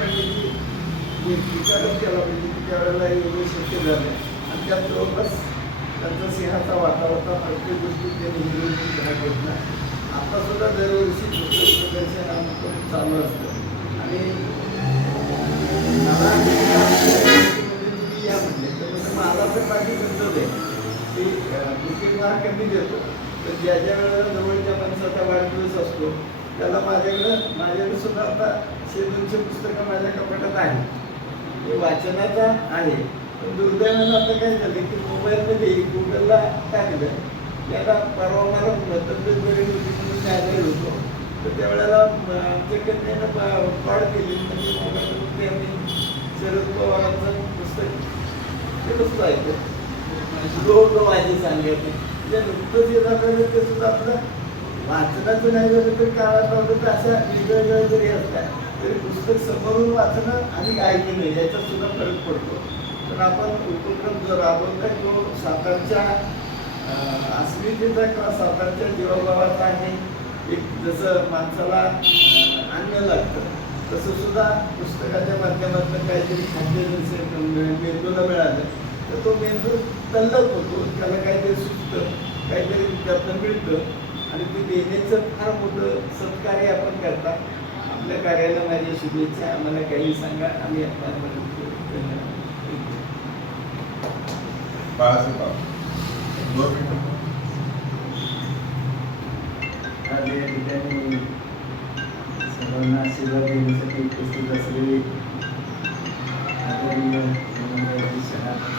केला पाहिजे की त्यावेळेला एवढे शक्य झाले आणि त्यात जवळपास त्यांचा सिंहाचा वाटा होता. प्रत्येक गोष्टी त्यांनी हिरवून भाग घेतला. आता सुद्धा दरवर्षी पुस्तक प्रदर्शन आमचं चालू असतं आणि मला तुम्ही या म्हटले तर मला तर बाकी गरज आहे की बुकिंग मला कमी देतो. तर ज्या ज्या वेळेला जवळच्या माणसाचा वाढदिवस असतो त्याला माझ्याकडे सुद्धा आता 100-200 पुस्तकं माझ्या कपाटात आहे. हे वाचनाचा आहे. पण दुर्दैवानं आता काय झालं की मोबाईलमध्ये गुगलला टाकलं की आता परवा मला तब्येत बरी होती म्हणून मी आजारी होतो. तर त्यावेळेला आमच्या कन्यानं कॉल केली म्हणजे मोबाईलमध्ये आम्ही शरद पवारांचं पुस्तक ते पुस्तक ऐकतो माझी सांगायचे म्हणजे नुकतंच येत आपल्याला ते सुद्धा आपलं वाचनाचं नाही झालं तर काळात लावलं तर अशा वेगवेगळ्या जरी असतात तरी पुस्तक समोरून वाचणं आणि ऐकणं याच्यात सुद्धा फरक पडतो. तर आपण उपक्रम जो राबवता तो सातारच्या अस्मितेचा किंवा सातारच्या जीवाभावाचा आणि एक जसं माणसाला अन्न लागतं तसं सुद्धा पुस्तकाच्या माध्यमातून काहीतरी खाद्य मेंदूला मिळालं तर तो मेंदू तल्लक होतो, त्याला काहीतरी सुचतं, काहीतरी त्यातनं मिळतं आणि ते देण्याचं फार मोठं सत्कार्य आपण करता. आपल्या कार्याला माझ्या शुभेच्छा. आम्हाला काही सांगा आम्ही आपल्याला मदत करू. बाळासाहेब 2 मिनिटं. आज या ठिकाणी सर्वांना आशीर्वाद देण्यासाठी उपस्थित असलेले आदरणीय मंडळाची शहा आणि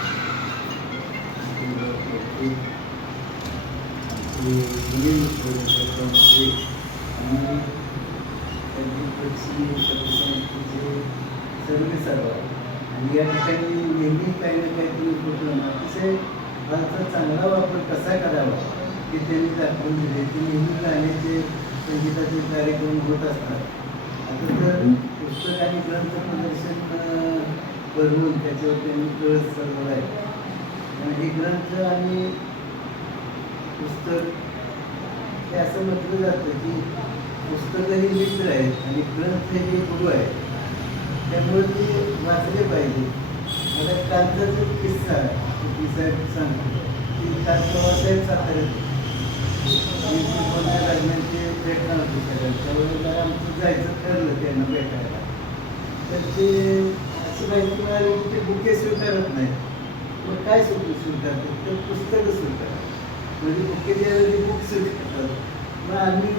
सर्व आणि या ठिकाणी नेहमी काही ना काहीतरी उपक्रम अतिशय फारचा चांगला वापर कसा करावा हे त्यांनी दाखवून दिले. की नेहमी गाण्याचे संगीताचे कार्यक्रम होत असतात. आता तर पुस्तक आणि ग्रंथ प्रदर्शन बनवून त्याच्यावर त्यांनी कळस चालवला आहे. हे ग्रंथ आणि पुस्तक हे असं म्हटलं जातं की पुस्तकं हे मित्र आहेत आणि ग्रंथ हे गुरु आहेत. त्यामुळे ते वाचले पाहिजे. मला कालचा जो किस्सा सांगतो की काल प्रवासाहेब साताऱ्यात दरम्यान ते भेटणार होते सगळ्यांच्या वेळेला आमचं जायचं ठरलं त्यांना भेटायला. तर ते अशी माहिती मिळाली की ते बुके स्वीकारत नाही. मग काय स्वीकारतात तर पुस्तकं स्वीकारतात. म्हणजे बुके ज्यावेळी बुक स्वीकारतात. मग आम्ही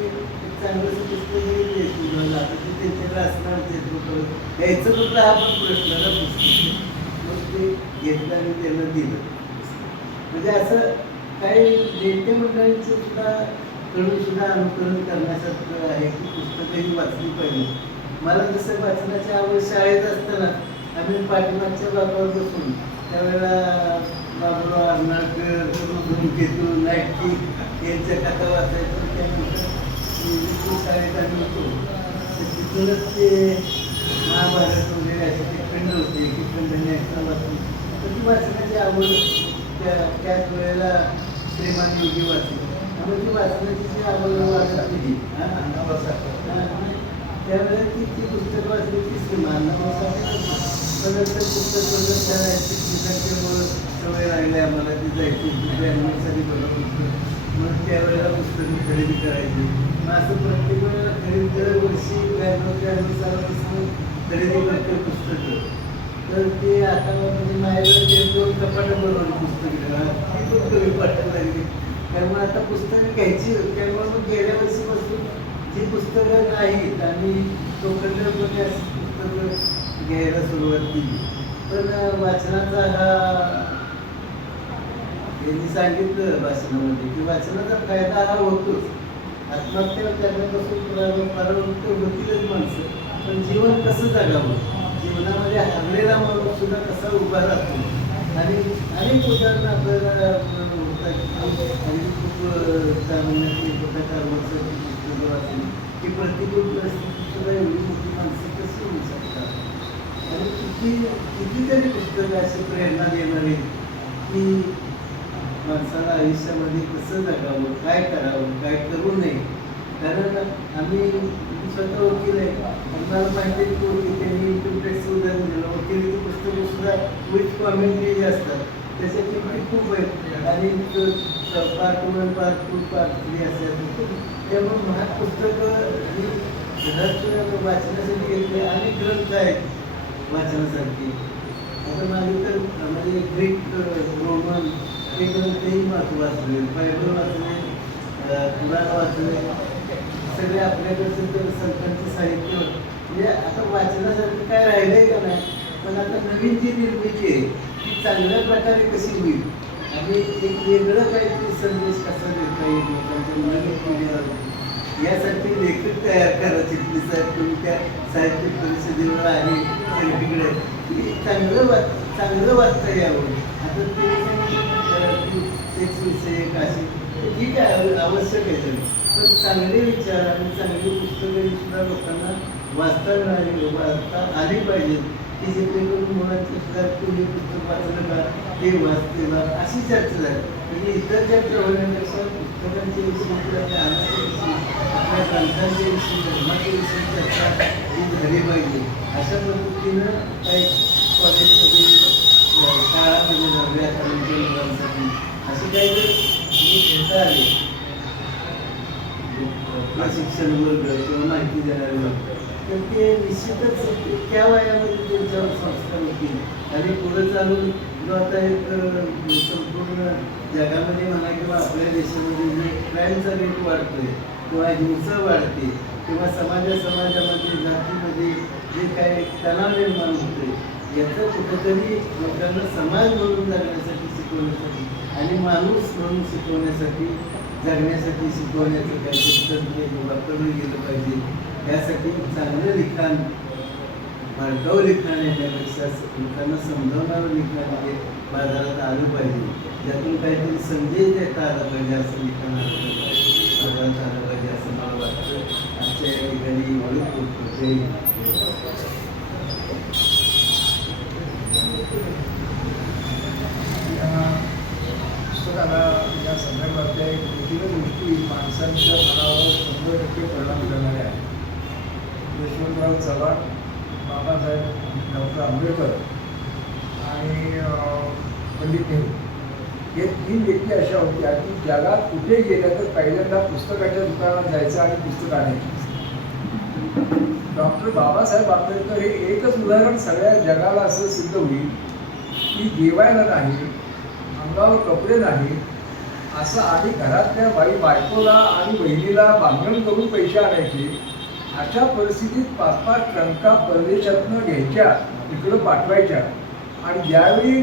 चांगलंसं पुस्तक घ्यायचं आता ते त्यांच्याकडे असणार ते परत यायचं कुठला हा पण प्रश्न ना पुस्तक. मग ते घेतलं आणि त्यांना दिलं. म्हणजे असं काही नेते मंडळींचं सुद्धा कडून सुद्धा अनुकरण करण्यासारखं आहे की पुस्तकंही वाचली पाहिजे. मला जसं वाचनाची आवड शाळेत असताना आम्ही पाठीमागच्या भागावर बसून त्यावेळेला बाबूराव अर्नाळकर, धूमकेतू, नाईटकी यांच्या कथा वाचायचं. त्यानंतर शाळेत आम्ही होतो तर तिथूनच ते महाभारत वगैरे असे ते खंड होते की खंडाने ऐकता वाचून तर ती वाचण्याची आवड त्याच वेळेला श्रीमान योगी वाचली. त्यामुळे ती वाचण्याची जी आवड वाचत दिली त्यावेळेला ती पुस्तकं वाचली ती श्रीमान पण नंतर पुस्तक प्रदर्शनामुळे सवय लागली आम्हाला ती जायची ब्रँडसाठी पुस्तक. मग त्यावेळेला पुस्तकं खरेदी करायची. मग असं प्रत्येक वेळेला खरेदी दरवर्षी 92-93 खरेदी करते पुस्तकं. तर ते आता म्हणजे माझ्याकडे 2 कपाटं बनवली पुस्तकं ती पण कमी वाटायला लागली. त्यामुळे आता पुस्तकं घ्यायची. त्यामुळे मग गेल्या वर्षीपासून जी पुस्तकं नाहीत आणि लोखंडपणे अशी पुस्तकं घ्यायला सुरुवात केली. पण वाचनाचा हा यांनी सांगितलं भाषणामध्ये की वाचनाचा फायदा हा होतोच. आत्महत्या करण्यापासून परावृत्त होतीलच माणसं, पण जीवन कसं जगावं, जीवनामध्ये हरलेला माणूस सुद्धा कसा उभा राहतो. आणि अनेक उदाहरणं आपल्याला होतात. आणि खूप सामान्यातली पत्रकार पुस्तकं वाचली की प्रतिकूल परिस्थितीत सुद्धा एवढी मोठी माणसं कशी होऊ शकतात. आणि कितीतरी पुस्तकं अशी प्रेरणा देणारी की माणसाला आयुष्यामध्ये कसं जगावं, काय करावं, काय करू नये. कारण आम्ही स्वतः वकील आहे, मला माहिती आहे की त्यांनी इन्कम टॅक्स उदाहरण दिलं. वकिलीची पुस्तकं सुद्धा विथ कॉमेंट्री असतात, त्याच्या किमती खूप आहेत. आणि पार्ट 1, पार्ट 2, पार्ट 3 असतात. त्यामुळे महाग पुस्तकं ही घरात वाचण्यासाठी घेतले. अनेक ग्रंथ आहेत वाचण्यासाठी. आता माझे तर म्हणजे ग्रीक, रोमन हे ग्रंथही वाचले, बायबल वाचले, कुराण वाचले, सगळे आपल्याकडचे तर संतांचे साहित्य. म्हणजे आता वाचण्यासारखं काय राहिलंय का नाही. पण आता नवीन जी निर्मिती आहे ती चांगल्या प्रकारे कशी होईल आणि एक वेगळं काहीतरी संदेश कसा देता येईल लोकांच्या नवीन पिढीला, यासाठी लेखक तयार करायचे. साहेब तुम्ही त्या साहित्य परिषदेवर आहे सगळीकडे की चांगलं वाचता यावं. आता ते सेक्स विषयक अशी ठीक आहे, आवश्यक आहे तरी, पण चांगले विचार आणि चांगली पुस्तकं सुद्धा लोकांना वाचता आली पाहिजेत की जेणेकरून मुलांची सुद्धा तुम्ही पुस्तक वाचलं का, ते वाचते का, अशी चर्चा झाली. म्हणजे इतर चर्चा होण्यापेक्षा पुस्तकांच्या विषयी आपल्या ग्रंथांच्या विषयी, धर्माच्या विषयी चर्चा ही झाली पाहिजे. अशा पद्धतीनं काही कॉलेजमध्ये, शाळामध्ये जाऊया कारण मुलांसाठी असे काही जर घेता आले प्रशिक्षण वर्ग किंवा माहिती देणारे वर्ग, तर ते निश्चितच त्या वयामध्ये त्यांच्यावर संस्कार होतील. आणि पुढे चालून जो आता एक संपूर्ण जगामध्ये म्हणा किंवा आपल्या देशामध्ये जे क्राईमचा रेट वाढतोय किंवा हिंसा वाढते किंवा समाजामध्ये जातीमध्ये जे काही तणाव निर्माण होतोय, याचं कुठेतरी लोकांना समाज म्हणून जगण्यासाठी शिकवण्यासाठी आणि माणूस म्हणून शिकवण्यासाठी, जगण्यासाठी शिकवण्याचं काहीतरी तंत्र वापरलं गेलं पाहिजे. यासाठी चांगलं लिखाण, भडकाऊ लिखाण येण्यापेक्षा लोकांना समजावणारं लिखाण हे बाजारात आलं पाहिजे. त्यातून काहीतरी संदेश देता आला पाहिजे, असं लिखाण बाजारात आलं पाहिजे असं मला वाटतं. आजच्या या ठिकाणी एवढंच बोलतो. पुस्तकाला या संदर्भातल्या एक विविध गोष्टी माणसांच्या मनावर 100% परिणाम करणाऱ्या आहेत. यशवंतराव चव्हाण, बाबासाहेब डॉक्टर आंबेडकर आणि पंडित नेहरू हे 3 व्यक्ती अशा होत्या की जगात कुठे गेल्या तर पहिल्यांदा पुस्तकाच्या दुकानात जायचं आणि पुस्तक आणायचं. डॉक्टर बाबासाहेब आंबेडकर हे एकच उदाहरण सगळ्या जगाला असं सिद्ध होईल की जेवायला नाही, अंगावर कपडे नाही, असं आधी घरातल्या बायकोला आणि बहिणीला बांधण करून पैसे आणायचे. अशा परिस्थितीत 5-5 ट्रंका परदेशातनं घ्यायच्या, इकडं पाठवायच्या. आणि ज्यावेळी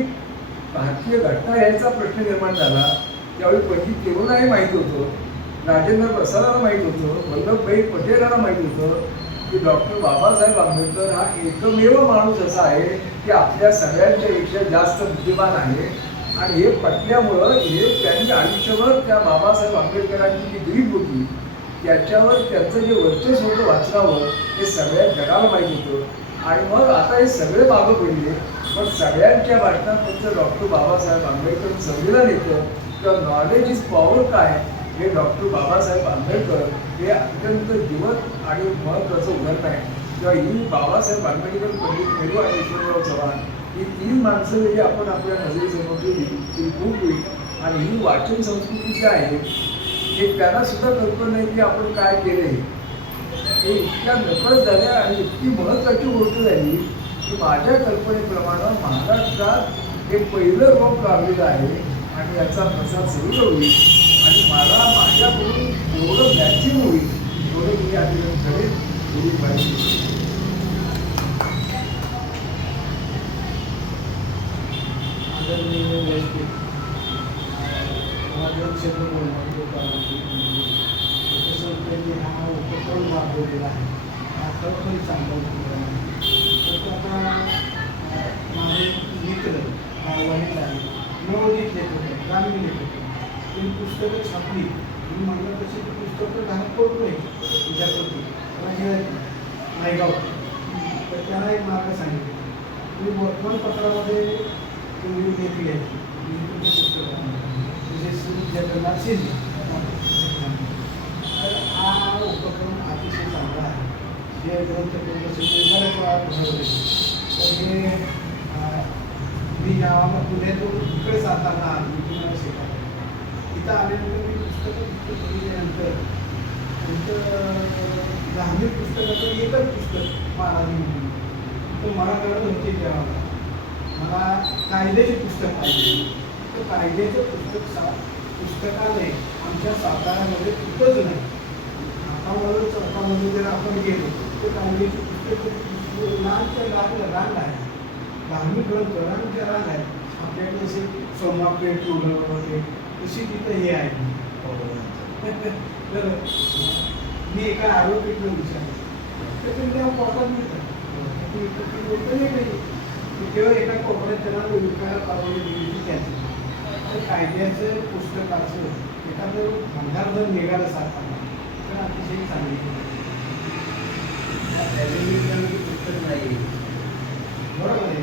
भारतीय घटना यायचा प्रश्न निर्माण झाला त्यावेळी पंडित नेहरूंनाही माहीत होतं, राजेंद्र प्रसादाला माहीत होतं, वल्लभभाई पटेलांना माहीत होतं की डॉक्टर बाबासाहेब आंबेडकर हा एकमेव माणूस असा आहे की आपल्या सगळ्यांच्या पेक्षा जास्त बुद्धिमान आहे. आणि हे पटल्यामुळं हे त्यांनी आयुष्यभर त्या बाबासाहेब आंबेडकरांची जी ग्रीप होती त्याच्यावर त्यांचं जे वर्चस्व होतं वाचनावर हे सगळ्या जगाला माहीत होतं. आणि मग आता हे सगळे मागं पडले, पण सगळ्यांच्या भाषणात त्यांचं डॉक्टर बाबासाहेब आंबेडकर संविधान येतं. तर नॉलेज इज पॉवर काय हे डॉक्टर बाबासाहेब आंबेडकर हे अत्यंत जीवंत आणि महत्त्वाचं उदाहरण आहे. किंवा ही बाबासाहेब आंबेडकर, पंडित नेहरू आणि यशवंतराव चव्हाण ही 3 माणसं जरी आपण आपल्या नजरेसमोर ठेवली ती खूप होईल. आणि ही वाचन संस्कृती जी आहे हे त्यांना सुद्धा कल्पना नाही की आपण काय केलं हे इतक्या नकळत झाल्या. आणि इतकी महत्त्वाची गोष्ट झाली की माझ्या कल्पनेप्रमाणे महाराष्ट्रात हे पहिलं रोप लावलेलं आहे आणि याचा प्रसार सगळीकडे होईल. आणि मला माझ्याकडून एवढं मॅचिंग होईल एवढं मी आधी करेल थोडी माहिती. आदरणीय व्यासपीठ, राबवलेला आहे खरोखर चांगला उपक्रम आहे. तर तो आता माझे मित्र वडील आहे, नवोदित लेखक आहे, ग्रामीण लेखक आहे, त्यांनी पुस्तकं छापली. मी म्हणलं तशी ती पुस्तकं घरात पडू नये तुझ्याकडची नायगाव. तर त्यांना एक मार्ग सांगितलं, तुम्ही वर्तमानपत्रामध्ये तुम्ही लेख लिहायची, तुमचं पुस्तक म्हणजे श्री जगन्नाथ शिंदे. तर हा उपक्रम अतिशय चांगला आहे. हे ग्रंथ प्रदर्शनाचे बऱ्याच वेळा भरवले. तर हे मी जेव्हा पुण्यातून इकडे जाताना मी तुम्हाला शिकायला इथं आल्यानंतर मी पुस्तकं बघितल्यानंतर नंतर धार्मिक पुस्तकाचं एकच पुस्तक महाराज म्हणून तर मला कळत होते तेव्हा मला कायद्याचे पुस्तक पाहिजे. तर कायद्याचं पुस्तकालय आमच्या साताऱ्यामध्ये कुठंच नाही. चौकामध्ये जर आपण गेलो तर कायद्याची पुस्तकं लहानच्या लहान रांग आहे, धार्मिक ग्रंथ रांगच्या रांग आहे. आपल्याकडे जसे सोमापेठ वगैरे तशी तिथं हे आहे. तर मी एका ॲडव्होकेटला विचारलं तर ते त्या कोर्टात मिळतात तेव्हा एका कोपऱ्यात त्यांना विकायला परवानगी दिली होती त्याची. तर कायद्याचं पुस्तकाचं एखादं भंगार जर निघालं सातारा तर अतिशय चांगली पुस्तक नाही. बरोबर आहे.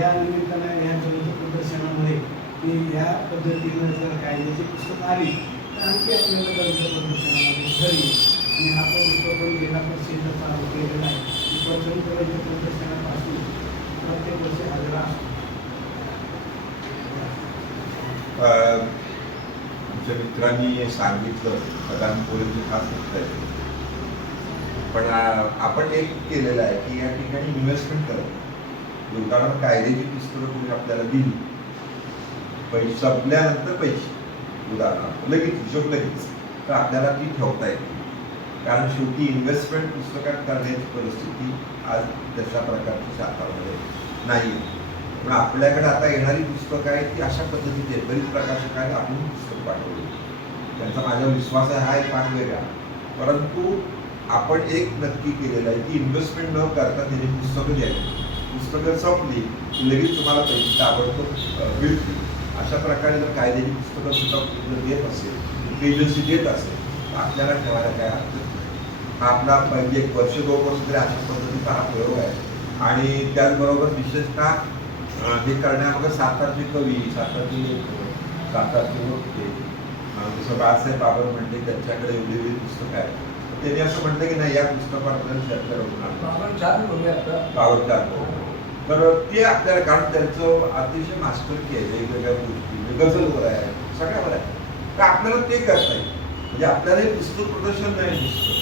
या निमित्तानं या ग्रंथ प्रदर्शनामध्ये की या पद्धतीनं जर कायद्याची पुस्तकं आली तर आणखी आपल्याला ग्रंथ प्रदर्शनामध्ये घरी आणि हा पण उपक्रम गेल्या वर्षीचा चालू केलेला आहे की प्रथम ग्रंथ प्रदर्शनापासून प्रत्येक वर्षी हजरा असतो. आमच्या मित्रांनी सांगितलं सदानपुरेची खास गोष्ट आहे. पण आपण एक केलेलं आहे की या ठिकाणी इन्व्हेस्टमेंट करत उदाहरण कायद्याची पुस्तकं तुम्ही आपल्याला दिली, पैसे संपल्यानंतर पैसे उदाहरणार्थ लगेच हिशोब लगेच तर आपल्याला ती ठेवता येते. कारण शेवटी इन्व्हेस्टमेंट पुस्तकात करण्याची परिस्थिती आज तशा प्रकारची सातारमध्ये नाही आहे. पण आपल्याकडे आता येणारी पुस्तकं आहेत ती अशा पद्धतीची आहेत. बरीच प्रकाशकांनी आपण पुस्तक पाठवली, त्यांचा माझा विश्वास आहे हा एक पाठ वेगळा. परंतु आपण एक नक्की केलेलं आहे की इन्व्हेस्टमेंट न करता त्यांनी पुस्तकं द्यायची. पुस्तकं संपली की लगेच तुम्हाला पैसे ताबडतोब मिळतील. अशा प्रकारे जर कायद्याची पुस्तकं सुद्धा जर देत असेल, एजन्सी देत असेल तर आपल्याला ठेवायला काय हरकत नाही. हा आपला पहिले 1 वर्ष 2 वर्ष तरी अशा पद्धतीचा हा प्रयोग आहे. आणि त्याचबरोबर विशेषतः हे करण्यामागे सातारचे कवी, सातारचे लेखक, सातारचे वक्ते, जसं बाळासाहेब बाबर म्हणते त्यांच्याकडे वेगवेगळी पुस्तकं आहेत. त्यांनी असं म्हटलं की नाही या पुस्तकाबद्दल चर्चा करून तर ते आपल्याला कारण त्यांचं अतिशय मास्टरकी आहे वेगवेगळ्या गोष्टी गझलवर आहे सगळ्यावर आहे. तर आपल्याला ते करता येईल. म्हणजे आपल्याला हे पुस्तक प्रदर्शन नाही दिसतं.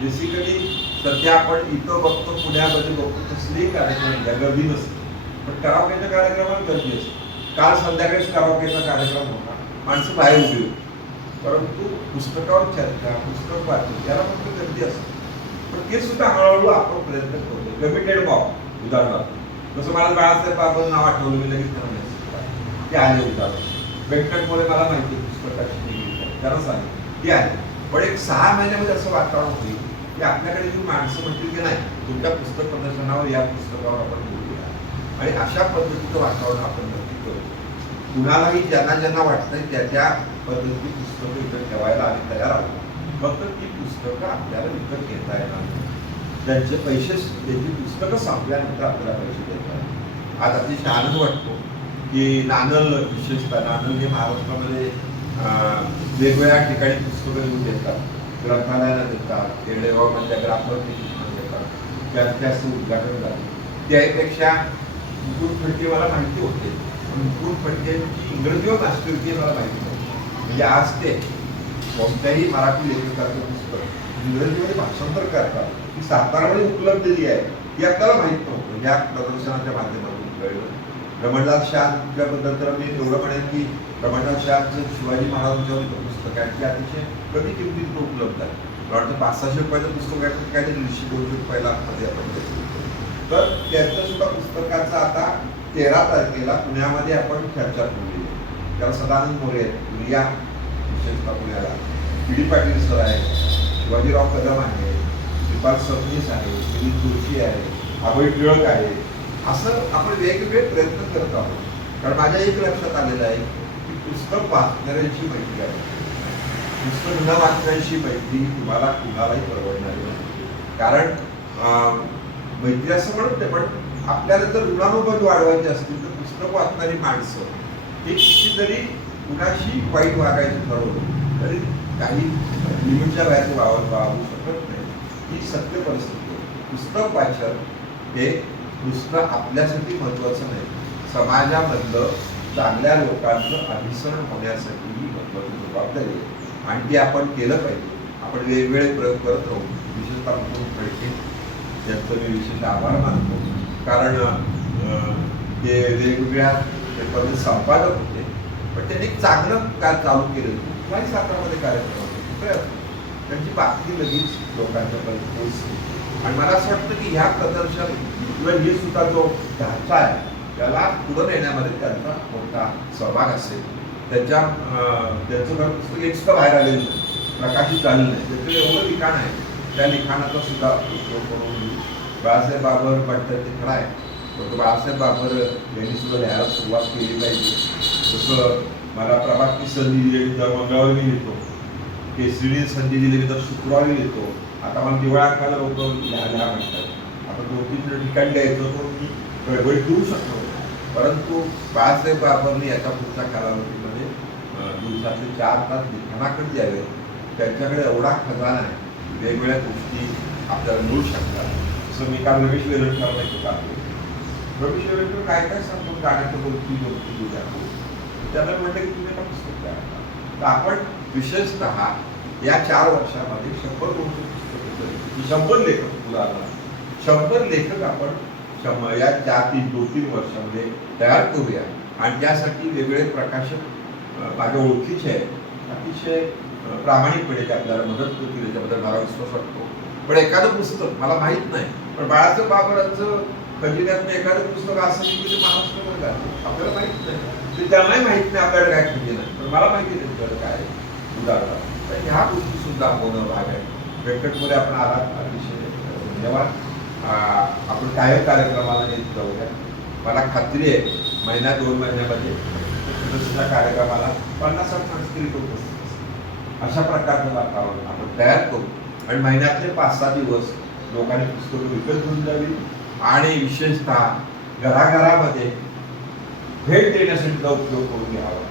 बेसिकली सध्या आपण इथं बघतो, पुण्यामध्ये बघतो तसलेही कार्यक्रम गर्दी नसते. पण करावकेच्या कार्यक्रमात गर्दी असते. काल संध्याकाळीच करावकेचा कार्यक्रम होता, माणसं बाहेर उभी होती. परंतु पुस्तकावर चर्चा, पुस्तक वाचन याला फक्त गर्दी असते. पण ते सुद्धा हळूहळू आपण प्रयत्न करतो. लिमिटेड मॉब उदाहरणार्थ जसं मला बाळासाहेब बाबर नाव आठवलं मी लगेच त्यांना ते आले उदाहरण. व्यंकटमुळे मला माहिती पुस्तकाची त्यांना सांगितलं ते आले. पण एक 6 महिन्यामध्ये असं वातावरण होईल की आपल्याकडे जी माणसं म्हणतील की नाही तुमच्या पुस्तक प्रदर्शनावर या पुस्तकावर आपण बोलूया. आणि अशा पद्धतीचं वातावरण आपण नक्की करू. कुणालाही ज्यांना ज्यांना वाटतंय त्या त्या पद्धतीची पुस्तकं इथं ठेवायला आम्ही तयार आहोत. फक्त ती पुस्तकं आपल्याला विकत घेता येणार नाही. त्यांचे पैसे त्यांची पुस्तकं संपल्यानंतर आपल्याला पैसे देतात. आज अतिशय आनंद वाटतो की नानल विशेषतः नानल हे महाराष्ट्रामध्ये वेगवेगळ्या ठिकाणी पुस्तकं लिहून देतात, ग्रंथालयाला देतात, खेडेगावमधल्या ग्रामपंचायतीला देतात. त्याचं उद्घाटन झालं. त्यापेक्षा मुकुंद फडके मला माहिती होते, पण मुकुंद फडकेंची इंग्रजीवर मास्टरकी मला माहिती नव्हती. म्हणजे आज ते कोणत्याही मराठी लेखकाचं पुस्तक इंग्रजीमध्ये भाषांतर करतात ही सातारामध्ये उपलब्धली आहे ही आपल्याला माहीत नव्हतं. या प्रदर्शनाच्या माध्यमातून कळलं. रमणलाल शाहबद्दल तर मी एवढं म्हणेन की रमणलाल शाहचं शिवाजी महाराजांच्यावर पुस्तक आहे ते अतिशय कमी किमतीत उपलब्ध आहे. मला वाटतं 500-600 रुपयाचं पुस्तक आहे, काहीतरी 150-200 रुपयाला मध्ये आपण देतो. तर त्यांचं सुद्धा पुस्तकाचं आता 13 तारखेला पुण्यामध्ये आपण चर्चा ठेवली आहे. त्याला सदानंद मोरे आहेत, या विशेषतः पुण्याला डी पाटील सर आहे, शिवाजीराव कदम आहे, श्रीपाल सबनीस आहे, मिलिंद जोशी आहे, अभय टिळक आहे. असं आपण वेगवेगळे प्रयत्न करत आहोत. कारण माझ्या एक लक्षात आलेलं आहे की पुस्तक वाचणाऱ्यांची मैत्री आहे, पुस्तक न वाचण्याची मैत्री तुम्हाला कुणालाही परवडणारी नाही. कारण मैत्री असं म्हणत नाही, पण आपल्याला जर ऋणानुबंध वाढवायचे असतील तर पुस्तक वाचणारी माणसं हे कितीतरी कुणाशी वाईट वागायचं ठरवलं तरी काही लिमिटच्या बाहेर वागू शकत नाही. ही सत्य परिस्थिती आहे. पुस्तक वाचन हे नुसतं आपल्यासाठी महत्त्वाचं नाही, समाजामधलं चांगल्या लोकांचं अभिसरण होण्यासाठी ही महत्त्वाची जबाबदारी आहे आणि ते आपण केलं पाहिजे. आपण वेगवेगळे प्रयोग करत राहू. विशेषतः म्हणून फडके त्यांचं मी विशेष आभार मानतो. कारण ते वेगवेगळ्या पेपरचे संपादक होते, पण त्यांनी चांगलं काय चालू केलं. कुठल्याही सातारामध्ये कार्यक्रम होते, त्यांची बातमी लगेच लोकांच्यापर्यंत पोहोचली. आणि मला असं वाटतं की ह्या प्रदर्शन किंवा हे सुद्धा जो ढाचा आहे त्याला पुढे नेण्यामध्ये त्यांचा मोठा सहभाग असेल. त्यांचं पुस्तक एक सुद्धा बाहेर आलेलं नाही, प्रकाशित झालेलं नाही. त्याचं एवढं लिखाण आहे, त्या लिखाणाचा सुद्धा उपयोग करून बाळासाहेब बाबर म्हणतात ते खरं आहे, पण बाळासाहेब बाबर यांनी सुद्धा लिहायला सुरुवात केली पाहिजे. जसं मला प्रभातची संधी दिलेली तर मंगळवारी मी लिहितो, केसरीने संधी दिलेली तर शुक्रवारी लिहितो. आता मला दिवाळाकाला लोक लिहायला म्हणतात. आपण 2-3 ठिकाणी द्यायचं तो मी गडबडीत देऊ शकतो, परंतु बाळासाहेब बाबरने याच्या पुढच्या कालावधीमध्ये दिवसातले 4 तास लिखाणाकडे द्यावे. त्यांच्याकडे एवढा खजाना आहे, वेगवेगळ्या गोष्टी आपल्याला मिळू शकतात. जसं मी काल रमेश वेलणकरला एक पाहतो. रमेश वेलणकर काय काय सांगतो, गाण्याचं बोलती बोलती त्याला म्हटलं की तुम्ही एका पुस्तक तयार करा. तर आपण विशेषतः या 4 वर्षामध्ये 100-200 पुस्तकं, 100 लेखक उदाहरणार्थ 100 लेखक आपण या 2-3 वर्षामध्ये तयार करूया. आणि त्यासाठी वेगवेगळे प्रकाशक माझ्या ओळखीचे आहेत, अतिशय प्रामाणिकपणे ते आपल्याला मदत करतील, याच्याबद्दल मला विश्वास वाटतो. पण एखादं पुस्तक मला माहीत नाही, पण बाळासाहेब बाबरांचं खजिन्यातनं एखादं पुस्तक असं की ते महाराष्ट्रामध्ये जातं, आपल्याला माहीत नाही. ते त्यांनाही माहीत नाही आपल्याकडे काय खजिना आहे, पण मला माहिती नाही तुझ्याकडे काय उदाहरण. तर ह्या गोष्टी सुद्धा होणं भाग आहे. व्यंकटपुरे आपण आलात, अतिशय धन्यवाद. आपण कायम कार्यक्रमाला येत जाऊया. मला खात्री आहे 1-2 महिन्यामध्ये सदस्याच्या कार्यक्रमाला 50-60 सांस्कृतिक उपस्थित. अशा प्रकारचं वातावरण आपण तयार करू आणि महिन्यातले 5-6 दिवस लोकांनी पुस्तकं विकत घेऊन जावी आणि विशेषतः घराघरामध्ये भेट देण्यासाठीचा उपयोग करून घ्यावा.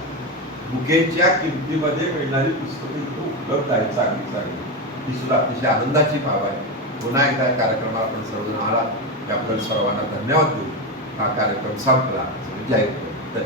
बुकेच्या किमतीमध्ये मिळणारी पुस्तकं इथं उपलब्ध आहेत, चांगली ती सुद्धा अतिशय आनंदाची बाब आहे. पुन्हा एकदा कार्यक्रमाला आपण सर्वजण आलात त्याबद्दल सर्वांना धन्यवाद देऊ. हा कार्यक्रम संपला. जय हिंद.